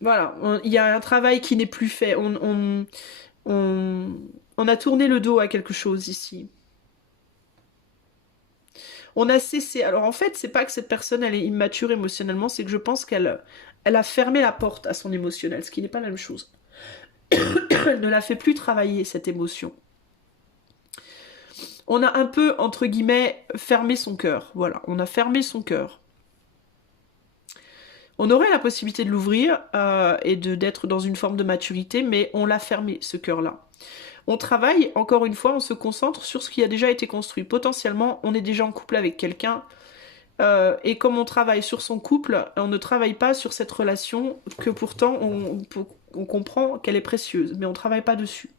Voilà, il y a un travail qui n'est plus fait. On a tourné le dos à quelque chose ici. On a cessé. Alors en fait, c'est pas que cette personne elle est immature émotionnellement, c'est que je pense qu'elle a fermé la porte à son émotionnel, ce qui n'est pas la même chose. Elle ne la fait plus travailler, cette émotion. On a un peu, entre guillemets, fermé son cœur. Voilà, on a fermé son cœur. On aurait la possibilité de l'ouvrir et d'être dans une forme de maturité, mais on l'a fermé, ce cœur-là. On travaille, encore une fois, on se concentre sur ce qui a déjà été construit. Potentiellement, on est déjà en couple avec quelqu'un, et comme on travaille sur son couple, on ne travaille pas sur cette relation que pourtant on comprend qu'elle est précieuse, mais on ne travaille pas dessus.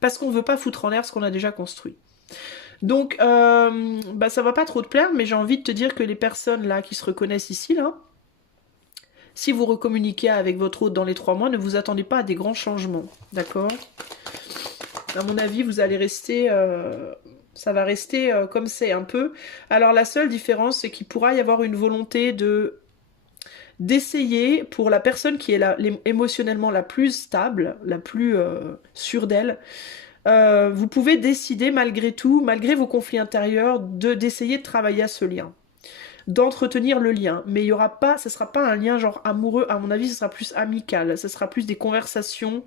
Parce qu'on ne veut pas foutre en l'air ce qu'on a déjà construit. Donc, ça va pas trop te plaire, mais j'ai envie de te dire que les personnes là qui se reconnaissent ici, là, si vous recommuniquez avec votre hôte dans les 3 mois, ne vous attendez pas à des grands changements, d'accord? À mon avis, vous allez rester... ça va rester comme c'est un peu. Alors la seule différence, c'est qu'il pourra y avoir une volonté d'essayer, pour la personne qui est émotionnellement la plus stable, la plus sûre d'elle, vous pouvez décider malgré tout, malgré vos conflits intérieurs, d'essayer de travailler à ce lien, d'entretenir le lien. Mais il y aura pas, ce sera pas un lien genre amoureux, à mon avis, ce sera plus amical, ce sera plus des conversations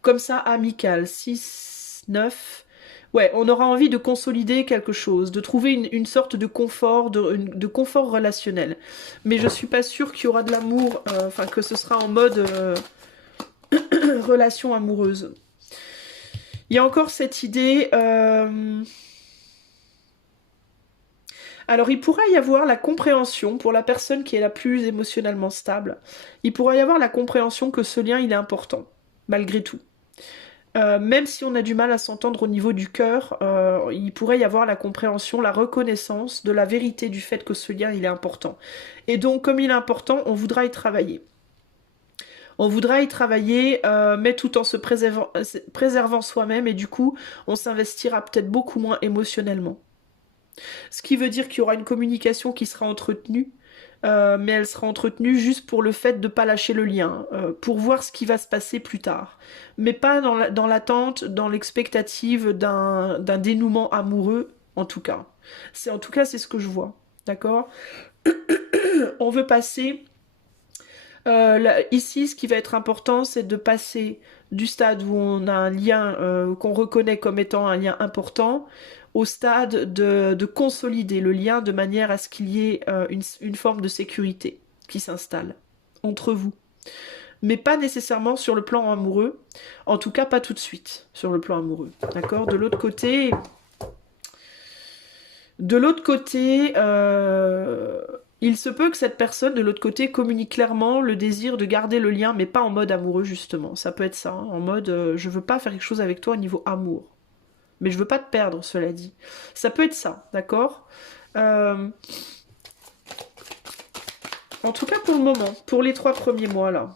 comme ça, amicales. 6, 9... Ouais, on aura envie de consolider quelque chose, de trouver une sorte de confort, de confort relationnel. Mais je suis pas sûre qu'il y aura de l'amour, enfin que ce sera en mode relation amoureuse. Il y a encore cette idée... Alors il pourrait y avoir la compréhension, pour la personne qui est la plus émotionnellement stable, il pourrait y avoir la compréhension que ce lien il est important, malgré tout. Même si on a du mal à s'entendre au niveau du cœur, il pourrait y avoir la compréhension, la reconnaissance de la vérité du fait que ce lien il est important. Et donc comme il est important, on voudra y travailler. On voudra y travailler, mais tout en se préservant soi-même, et du coup, on s'investira peut-être beaucoup moins émotionnellement. Ce qui veut dire qu'il y aura une communication qui sera entretenue, mais elle sera entretenue juste pour le fait de ne pas lâcher le lien, pour voir ce qui va se passer plus tard. Mais pas dans l'attente, dans l'expectative d'un dénouement amoureux, en tout cas. En tout cas, c'est ce que je vois, d'accord? On veut passer... ici, ce qui va être important, c'est de passer du stade où on a un lien qu'on reconnaît comme étant un lien important, au stade de consolider le lien de manière à ce qu'il y ait une forme de sécurité qui s'installe entre vous. Mais pas nécessairement sur le plan amoureux, en tout cas pas tout de suite sur le plan amoureux, d'accord? De l'autre côté, il se peut que cette personne de l'autre côté communique clairement le désir de garder le lien, mais pas en mode amoureux justement. Ça peut être ça, hein, en mode je veux pas faire quelque chose avec toi au niveau amour. Mais je veux pas te perdre, cela dit. Ça peut être ça, d'accord? En tout cas pour le moment, pour les 3 premiers mois là.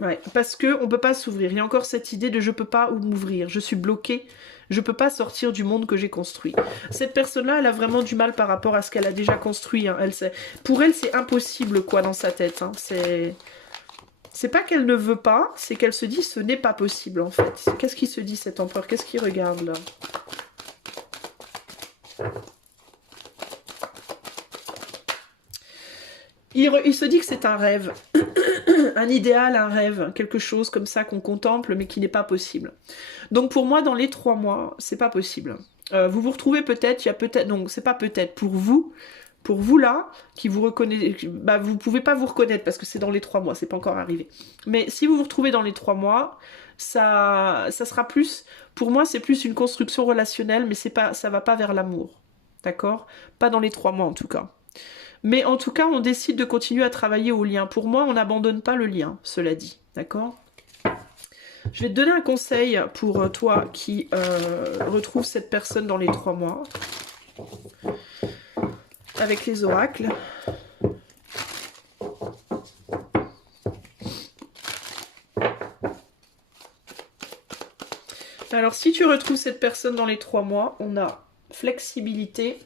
Ouais, parce que on peut pas s'ouvrir. Il y a encore cette idée de je peux pas m'ouvrir, je suis bloquée, je peux pas sortir du monde que j'ai construit. Cette personne-là, elle a vraiment du mal par rapport à ce qu'elle a déjà construit. Hein. Pour elle, c'est impossible quoi dans sa tête. Hein. C'est pas qu'elle ne veut pas, c'est qu'elle se dit ce n'est pas possible en fait. Qu'est-ce qu'il se dit cet empereur? Qu'est-ce qu'il regarde là? Il se dit que c'est un rêve, un idéal, un rêve, quelque chose comme ça qu'on contemple mais qui n'est pas possible. Donc pour moi, dans les 3 mois, c'est pas possible. Vous vous retrouvez peut-être, il y a peut-être, donc c'est pas peut-être, pour vous là, qui vous reconnaissez, bah vous pouvez pas vous reconnaître parce que c'est dans les 3 mois, c'est pas encore arrivé. Mais si vous vous retrouvez dans les 3 mois, ça sera plus, pour moi c'est plus une construction relationnelle, mais c'est pas, ça va pas vers l'amour, d'accord? Pas dans les 3 mois en tout cas. Mais en tout cas, on décide de continuer à travailler au lien. Pour moi, on n'abandonne pas le lien, cela dit. D'accord? Je vais te donner un conseil pour toi qui retrouve cette personne dans les 3 mois. Avec les oracles. Alors, si tu retrouves cette personne dans les 3 mois, on a flexibilité.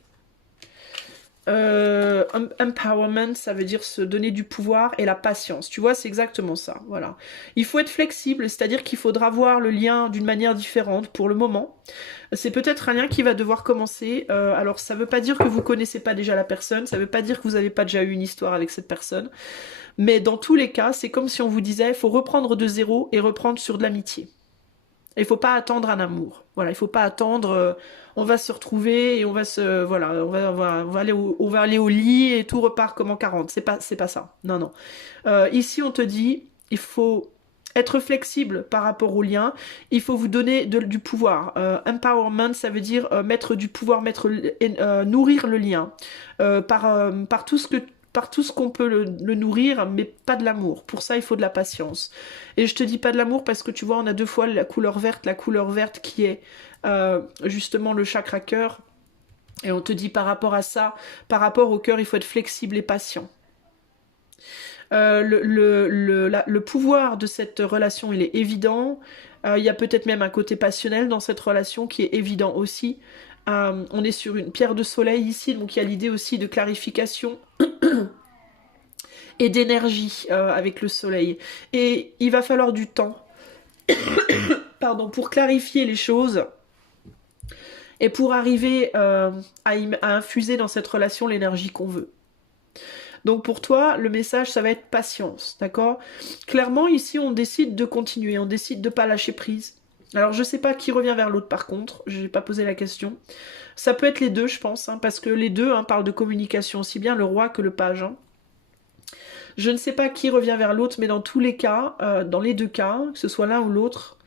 Empowerment, ça veut dire se donner du pouvoir, et la patience. Tu vois, c'est exactement ça. Voilà. Il faut être flexible, c'est-à-dire qu'il faudra voir le lien d'une manière différente pour le moment. C'est peut-être un lien qui va devoir commencer. Alors, ça veut pas dire que vous connaissez pas déjà la personne, ça veut pas dire que vous n'avez pas déjà eu une histoire avec cette personne. Mais dans tous les cas, c'est comme si on vous disait, il faut reprendre de zéro et reprendre sur de l'amitié. Il faut pas attendre un amour. Voilà, il faut pas attendre. On va se retrouver et on va se, voilà, on va aller au lit et tout repart comme en 40. C'est pas ça. Non, non. Ici, on te dit, il faut être flexible par rapport au lien. Il faut vous donner du pouvoir. Empowerment, ça veut dire mettre du pouvoir, nourrir le lien par tout ce que par tout ce qu'on peut le nourrir, mais pas de l'amour. Pour ça, il faut de la patience. Et je te dis pas de l'amour parce que tu vois, on a 2 fois la couleur verte qui est justement le chakra cœur. Et on te dit par rapport à ça, par rapport au cœur, il faut être flexible et patient. Le pouvoir de cette relation, il est évident. Il y a peut-être même un côté passionnel dans cette relation qui est évident aussi. On est sur une pierre de soleil ici, donc il y a l'idée aussi de clarification et d'énergie avec le soleil. Et il va falloir du temps pardon, pour clarifier les choses et pour arriver à infuser dans cette relation l'énergie qu'on veut. Donc pour toi, le message, ça va être patience, d'accord? Clairement, ici, on décide de continuer, on décide de ne pas lâcher prise. Alors, je sais pas qui revient vers l'autre, par contre, je n'ai pas posé la question. Ça peut être les deux, je pense, hein, parce que les deux parlent de communication, aussi bien le roi que le page. Hein. Je ne sais pas qui revient vers l'autre, mais dans tous les cas, dans les 2 cas, que ce soit l'un ou l'autre,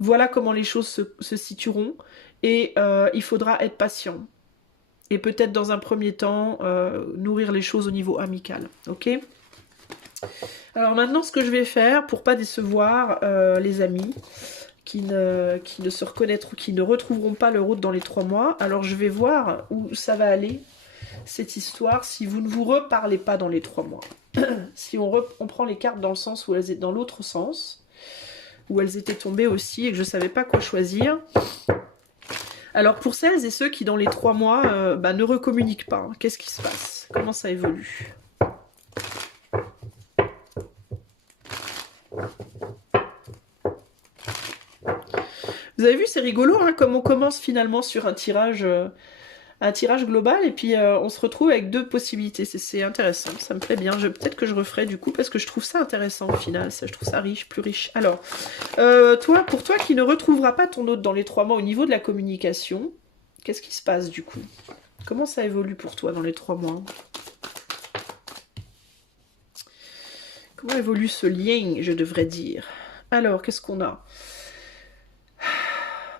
voilà comment les choses se situeront, et il faudra être patient. Et peut-être dans un premier temps, nourrir les choses au niveau amical, ok? Alors maintenant, ce que je vais faire, pour pas décevoir les amis, qui ne se reconnaîtront, qui ne retrouveront pas leur route dans les 3 mois, alors je vais voir où ça va aller, cette histoire, si vous ne vous reparlez pas dans les 3 mois. Si on prend les cartes dans le sens où elles étaient dans l'autre sens, où elles étaient tombées aussi et que je ne savais pas quoi choisir. Alors pour celles et ceux qui dans les 3 mois ne recommuniquent pas, hein, qu'est-ce qui se passe? Comment ça évolue? Vous avez vu, c'est rigolo, hein, comme on commence finalement sur un tirage un tirage global et puis on se retrouve avec deux possibilités. C'est intéressant, ça me plaît bien. Peut-être que je referai du coup parce que je trouve ça intéressant au final. Je trouve ça riche, plus riche. Alors, pour toi qui ne retrouveras pas ton hôte dans les 3 mois au niveau de la communication, qu'est-ce qui se passe du coup? Comment ça évolue pour toi dans les 3 mois? Comment évolue ce lien, je devrais dire? Alors, qu'est-ce qu'on a?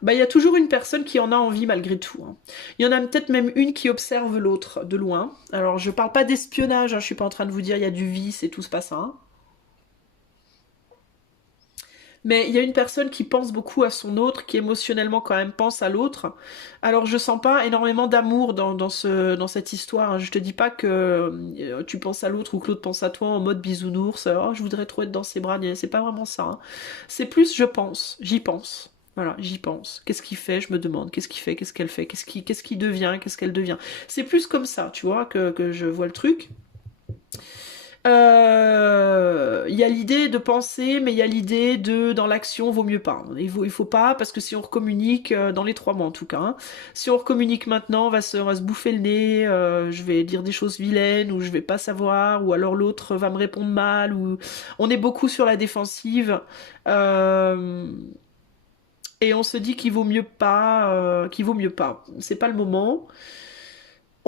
Bah, il y a toujours une personne qui en a envie malgré tout. Hein. Il y en a peut-être même une qui observe l'autre de loin. Alors, je parle pas d'espionnage, hein, je suis pas en train de vous dire il y a du vice et tout c'est pas ça. Hein. Mais il y a une personne qui pense beaucoup à son autre, qui émotionnellement quand même pense à l'autre. Alors je sens pas énormément d'amour dans cette histoire. Hein. Je te dis pas que tu penses à l'autre ou que l'autre pense à toi en mode bisounours. Oh, je voudrais trop être dans ses bras. C'est pas vraiment ça. Hein. C'est plus je pense, j'y pense. Voilà, j'y pense. Qu'est-ce qu'il fait? Je me demande. Qu'est-ce qu'il fait? Qu'est-ce qu'elle fait? Qu'est-ce qu'il devient? Qu'est-ce qu'elle devient? C'est plus comme ça, tu vois, que je vois le truc. Il y a l'idée de penser, mais il y a l'idée de dans l'action vaut mieux pas. Il faut pas parce que si on recommunique dans les 3 mois en tout cas, hein, si on recommunique maintenant, on va se bouffer le nez. Je vais dire des choses vilaines ou je vais pas savoir ou alors l'autre va me répondre mal ou on est beaucoup sur la défensive et on se dit qu'il vaut mieux pas, qu'il vaut mieux pas. C'est pas le moment.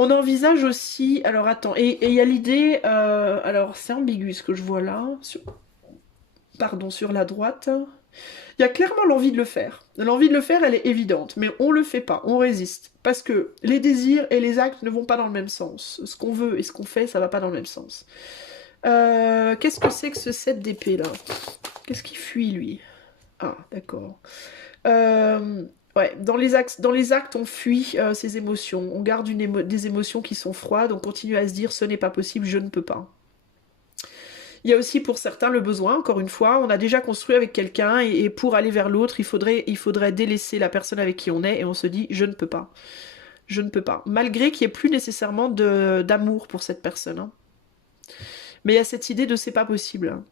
On envisage aussi, alors attends, et il y a l'idée, alors c'est ambigu ce que je vois là, pardon, sur la droite. Il y a clairement l'envie de le faire. L'envie de le faire, elle est évidente, mais on le fait pas, on résiste. Parce que les désirs et les actes ne vont pas dans le même sens. Ce qu'on veut et ce qu'on fait, ça va pas dans le même sens. Qu'est-ce que c'est que ce 7 d'épée là? Qu'est-ce qui fuit lui? Ah, d'accord. Ouais, dans les actes, on fuit ses émotions. On garde des émotions qui sont froides. On continue à se dire ce n'est pas possible, je ne peux pas. Il y a aussi pour certains le besoin, encore une fois, on a déjà construit avec quelqu'un et pour aller vers l'autre, il faudrait délaisser la personne avec qui on est et on se dit je ne peux pas. Je ne peux pas. Malgré qu'il n'y ait plus nécessairement d'amour pour cette personne. Hein. Mais il y a cette idée de c'est pas possible.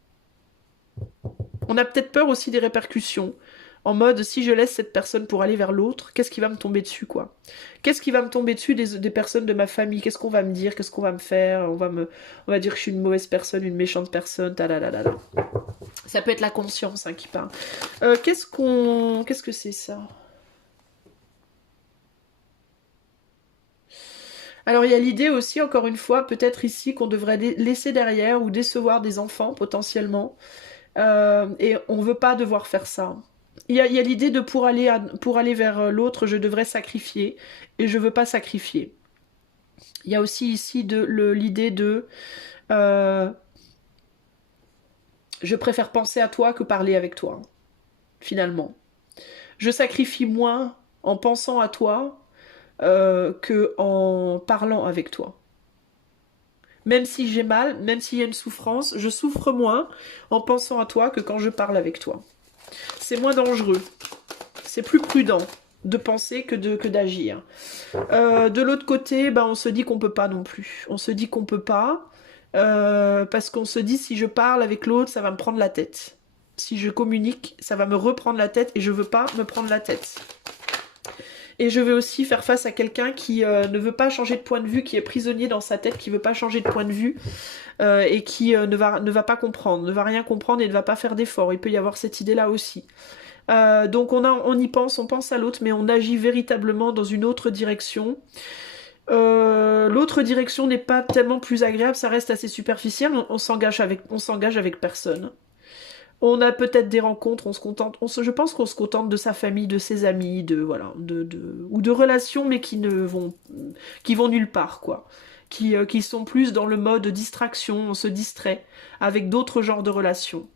On a peut-être peur aussi des répercussions. En mode, si je laisse cette personne pour aller vers l'autre, qu'est-ce qui va me tomber dessus, quoi? Qu'est-ce qui va me tomber dessus des personnes de ma famille? Qu'est-ce qu'on va me dire? Qu'est-ce qu'on va me faire? On va dire que je suis une mauvaise personne, une méchante personne, ta-la-la-la-la. Ça peut être la conscience hein, qui parle. Qu'est-ce que c'est ça? Alors il y a l'idée aussi, encore une fois, peut-être ici qu'on devrait laisser derrière ou décevoir des enfants potentiellement. Et on veut pas devoir faire ça. Il y a l'idée de pour aller vers l'autre, je devrais sacrifier et je veux pas sacrifier. Il y a aussi ici l'idée de je préfère penser à toi que parler avec toi, finalement. Je sacrifie moins en pensant à toi que en parlant avec toi. Même si j'ai mal, même s'il y a une souffrance, je souffre moins en pensant à toi que quand je parle avec toi. C'est moins dangereux. C'est plus prudent de penser que d'agir. De l'autre côté, on se dit qu'on peut pas non plus. On se dit qu'on peut pas parce qu'on se dit si je parle avec l'autre, ça va me prendre la tête. Si je communique, ça va me reprendre la tête et je veux pas me prendre la tête. Et je vais aussi faire face à quelqu'un qui ne veut pas changer de point de vue, qui est prisonnier dans sa tête, qui veut pas changer de point de vue et qui ne va pas comprendre, ne va rien comprendre et ne va pas faire d'efforts. Il peut y avoir cette idée-là aussi. Donc on y pense, on pense à l'autre, mais on agit véritablement dans une autre direction. L'autre direction n'est pas tellement plus agréable, ça reste assez superficiel. On s'engage avec personne. On a peut-être des rencontres, je pense qu'on se contente de sa famille, de ses amis, ou de relations, mais qui vont nulle part, quoi. Qui sont plus dans le mode distraction, on se distrait avec d'autres genres de relations.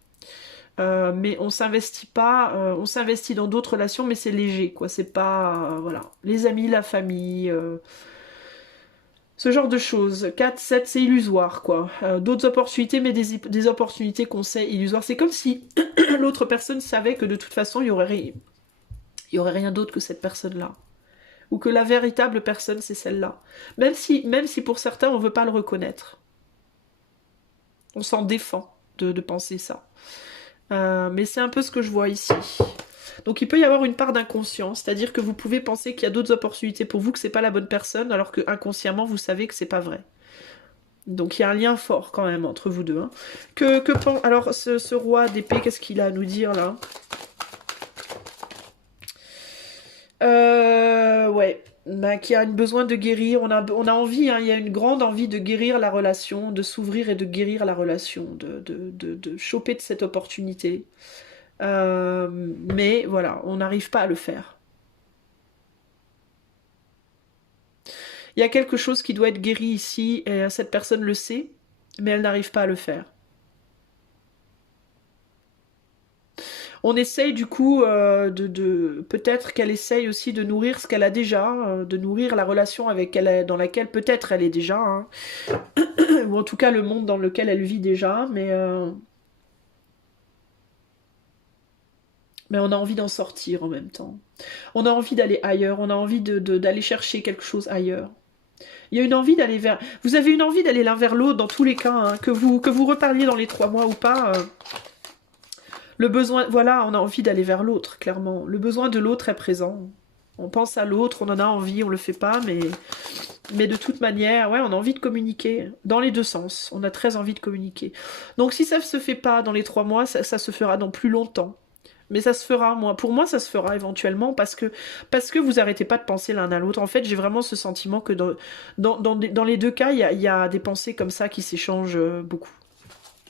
Mais on s'investit pas, on s'investit dans d'autres relations, mais c'est léger, quoi. C'est pas, voilà, les amis, la famille. Ce genre de choses. 4, 7, c'est illusoire, quoi. D'autres opportunités, mais des opportunités qu'on sait illusoires. C'est comme si l'autre personne savait que de toute façon, il y aurait rien d'autre que cette personne-là. Ou que la véritable personne, c'est celle-là. Même si pour certains, on veut pas le reconnaître. On s'en défend de penser ça. Mais c'est un peu ce que je vois ici. Donc il peut y avoir une part d'inconscient, c'est-à-dire que vous pouvez penser qu'il y a d'autres opportunités pour vous, que c'est pas la bonne personne, alors que inconsciemment vous savez que c'est pas vrai. Donc il y a un lien fort quand même entre vous deux. Hein. Alors ce roi d'épée, qu'est-ce qu'il a à nous dire là? Ouais, bah, qui a un besoin de guérir. On a envie, hein, il y a une grande envie de guérir la relation, de s'ouvrir et de guérir la relation, de choper de cette opportunité. Mais voilà, on n'arrive pas à le faire. Il y a quelque chose qui doit être guéri ici, et cette personne le sait, mais elle n'arrive pas à le faire. On essaye du coup peut-être qu'elle essaye aussi de nourrir ce qu'elle a déjà, de nourrir la relation avec elle, dans laquelle peut-être elle est déjà, hein. Ou en tout cas le monde dans lequel elle vit déjà, mais on a envie d'en sortir en même temps. On a envie d'aller ailleurs, on a envie d'aller chercher quelque chose ailleurs. Il y a une envie d'aller vers... Vous avez une envie d'aller l'un vers l'autre dans tous les cas, hein, que vous reparliez dans les 3 mois ou pas. Le besoin... Voilà, on a envie d'aller vers l'autre, clairement. Le besoin de l'autre est présent. On pense à l'autre, on en a envie, on le fait pas, mais de toute manière, ouais, on a envie de communiquer dans les deux sens. On a très envie de communiquer. Donc si ça ne se fait pas dans les 3 mois, ça se fera dans plus longtemps. Mais ça se fera, pour moi, ça se fera éventuellement parce que vous arrêtez pas de penser l'un à l'autre. En fait, j'ai vraiment ce sentiment que dans les deux cas, il y a des pensées comme ça qui s'échangent beaucoup.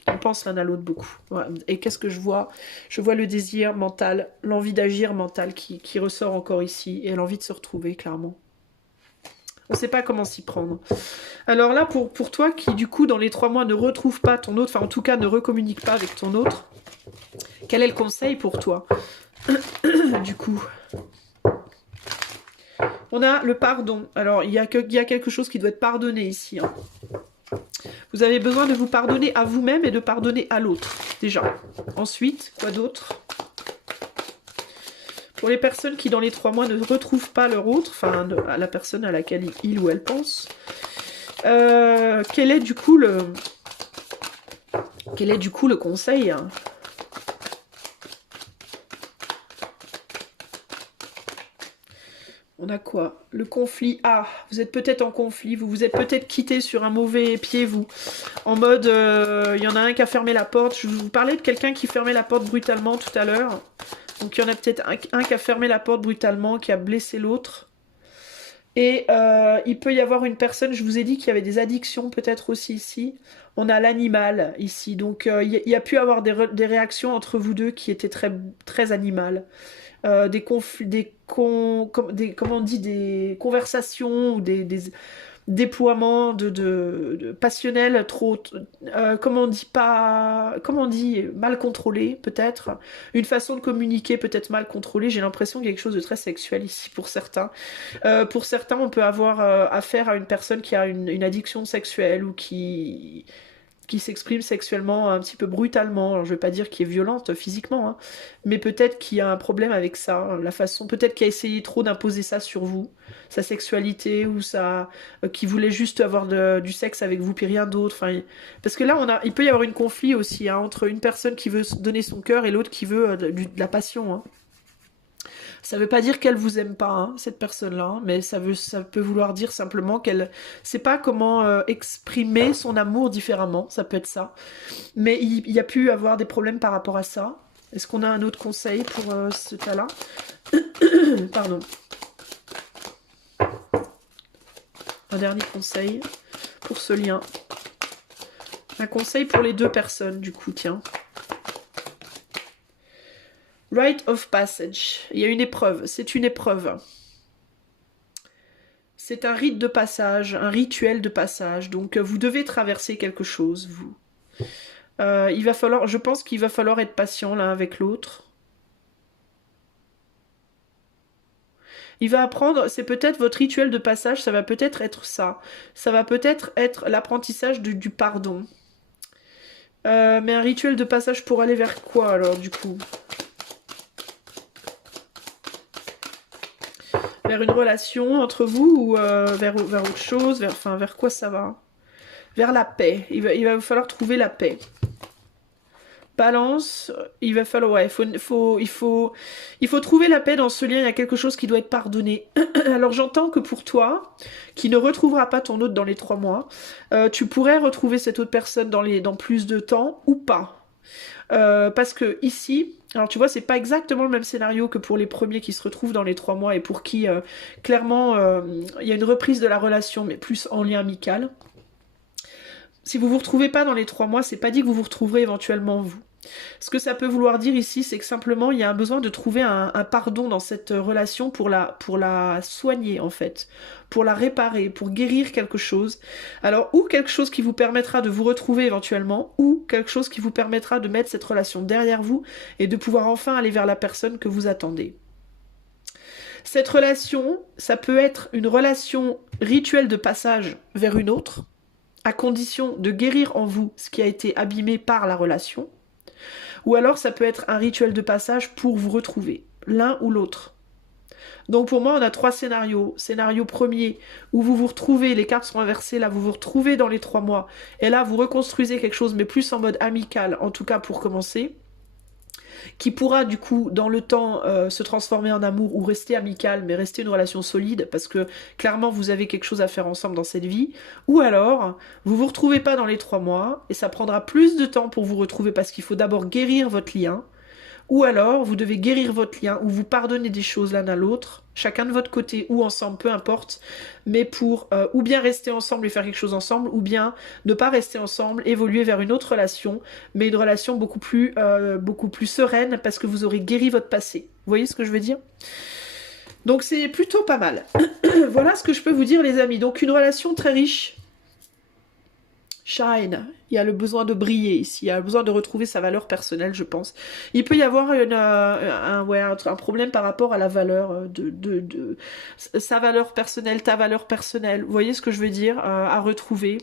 On pense l'un à l'autre beaucoup. Ouais. Et qu'est-ce que je vois? Je vois le désir mental, l'envie d'agir mental qui ressort encore ici et l'envie de se retrouver, clairement. On ne sait pas comment s'y prendre. Alors là, pour toi qui, du coup, dans les 3 mois, ne retrouve pas ton autre, enfin, en tout cas, ne recommunique pas avec ton autre, quel est le conseil pour toi? Du coup, on a le pardon. Alors, il y a quelque chose qui doit être pardonné ici. Hein. Vous avez besoin de vous pardonner à vous-même et de pardonner à l'autre, déjà. Ensuite, quoi d'autre? Pour les personnes qui, dans les 3 mois, ne retrouvent pas leur autre, enfin, la personne à laquelle il ou elle pense, quel est du coup le conseil? Hein? On a quoi? Le conflit. Ah, vous êtes peut-être en conflit, vous vous êtes peut-être quitté sur un mauvais pied, vous. En mode, il y en a un qui a fermé la porte. Je vous parlais de quelqu'un qui fermait la porte brutalement tout à l'heure. Donc il y en a peut-être un qui a fermé la porte brutalement, qui a blessé l'autre. Et il peut y avoir une personne, je vous ai dit qu'il y avait des addictions peut-être aussi ici. On a l'animal ici. Donc il y a pu avoir des réactions entre vous deux qui étaient très, très animales. Des conflits, comment on dit, des conversations ou des déploiements de passionnels trop, comment on dit, mal contrôlés peut-être, une façon de communiquer peut-être mal contrôlée. J'ai l'impression qu'il y a quelque chose de très sexuel ici pour certains. Pour certains, on peut avoir affaire à une personne qui a une addiction sexuelle ou qui s'exprime sexuellement un petit peu brutalement. Alors, je ne veux pas dire qu'il est violente physiquement, hein, mais peut-être qu'il y a un problème avec ça, la façon, peut-être qu'il a essayé trop d'imposer ça sur vous, sa sexualité, ou qu'il voulait juste avoir du sexe avec vous puis rien d'autre. Enfin, parce que là, il peut y avoir une conflit aussi, hein, entre une personne qui veut donner son cœur et l'autre qui veut de la passion. Hein. Ça veut pas dire qu'elle vous aime pas, hein, cette personne-là, mais ça peut vouloir dire simplement qu'elle sait pas comment exprimer son amour différemment, ça peut être ça. Mais il y a pu avoir des problèmes par rapport à ça. Est-ce qu'on a un autre conseil pour ce cas-là? Pardon. Un dernier conseil pour ce lien. Un conseil pour les 2 personnes, du coup, tiens. Rite of passage. Il y a une épreuve. C'est une épreuve. C'est un rite de passage, un rituel de passage. Donc, vous devez traverser quelque chose, vous. Je pense qu'il va falloir être patient l'un avec l'autre. Il va apprendre, c'est peut-être votre rituel de passage, ça va peut-être être ça. Ça va peut-être être l'apprentissage du pardon. Mais un rituel de passage pour aller vers quoi, alors, du coup? Vers une relation entre vous ou vers autre chose, vers quoi ça va? Vers la paix. Il va vous falloir trouver la paix. Balance, il va falloir, ouais, il faut trouver la paix dans ce lien, il y a quelque chose qui doit être pardonné. Alors j'entends que pour toi, qui ne retrouvera pas ton autre dans les 3 mois, tu pourrais retrouver cette autre personne dans plus de temps ou pas. Parce que ici, alors tu vois, c'est pas exactement le même scénario que pour les premiers qui se retrouvent dans les 3 mois et pour qui, clairement, il y a une reprise de la relation, mais plus en lien amical. Si vous vous retrouvez pas dans les 3 mois, c'est pas dit que vous vous retrouverez éventuellement vous. Ce que ça peut vouloir dire ici, c'est que simplement il y a un besoin de trouver un pardon dans cette relation pour la soigner en fait, pour la réparer, pour guérir quelque chose. Alors ou quelque chose qui vous permettra de vous retrouver éventuellement, ou quelque chose qui vous permettra de mettre cette relation derrière vous et de pouvoir enfin aller vers la personne que vous attendez. Cette relation, ça peut être une relation rituelle de passage vers une autre, à condition de guérir en vous ce qui a été abîmé par la relation, ou alors ça peut être un rituel de passage pour vous retrouver, l'un ou l'autre. Donc pour moi, on a 3 scénarios. Scénario premier, où vous vous retrouvez, les cartes sont inversées, là vous vous retrouvez dans les 3 mois, et là vous reconstruisez quelque chose, mais plus en mode amical, en tout cas pour commencer, qui pourra du coup dans le temps se transformer en amour ou rester amical mais rester une relation solide parce que clairement vous avez quelque chose à faire ensemble dans cette vie, ou alors vous vous retrouvez pas dans les 3 mois et ça prendra plus de temps pour vous retrouver parce qu'il faut d'abord guérir votre lien, ou alors vous devez guérir votre lien ou vous pardonner des choses l'un à l'autre, chacun de votre côté ou ensemble, peu importe, mais pour ou bien rester ensemble et faire quelque chose ensemble, ou bien ne pas rester ensemble, évoluer vers une autre relation, mais une relation beaucoup plus sereine parce que vous aurez guéri votre passé. Vous voyez ce que je veux dire? Donc c'est plutôt pas mal. Voilà ce que je peux vous dire les amis. Donc une relation très riche. Shine, il y a le besoin de briller ici, il y a le besoin de retrouver sa valeur personnelle, je pense. Il peut y avoir un problème par rapport à la valeur de sa valeur personnelle, ta valeur personnelle. Vous voyez ce que je veux dire, à retrouver.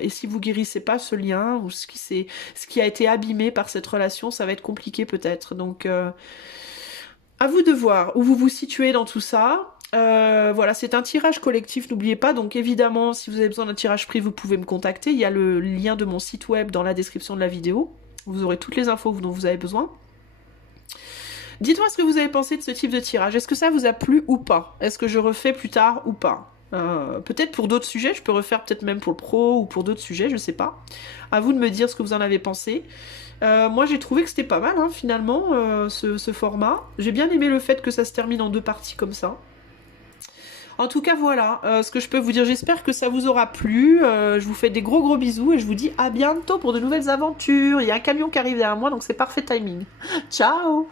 Et si vous guérissez pas ce lien ou ce qui a été abîmé par cette relation, ça va être compliqué peut-être. Donc à vous de voir où vous vous situez dans tout ça. Voilà, c'est un tirage collectif, n'oubliez pas, donc évidemment si vous avez besoin d'un tirage privé vous pouvez me contacter, il y a le lien de mon site web dans la description de la vidéo, vous aurez toutes les infos dont vous avez besoin. Dites-moi ce que vous avez pensé de ce type de tirage, est-ce que ça vous a plu ou pas? Est-ce que je refais plus tard ou pas? Peut-être pour d'autres sujets, je peux refaire peut-être même pour le pro ou pour d'autres sujets, je sais pas. À vous de me dire ce que vous en avez pensé. Moi j'ai trouvé que c'était pas mal hein, finalement ce format. J'ai bien aimé le fait que ça se termine en 2 parties comme ça. En tout cas voilà ce que je peux vous dire, j'espère que ça vous aura plu, je vous fais des gros bisous et je vous dis à bientôt pour de nouvelles aventures. Il y a un camion qui arrive derrière moi donc c'est parfait timing. Ciao.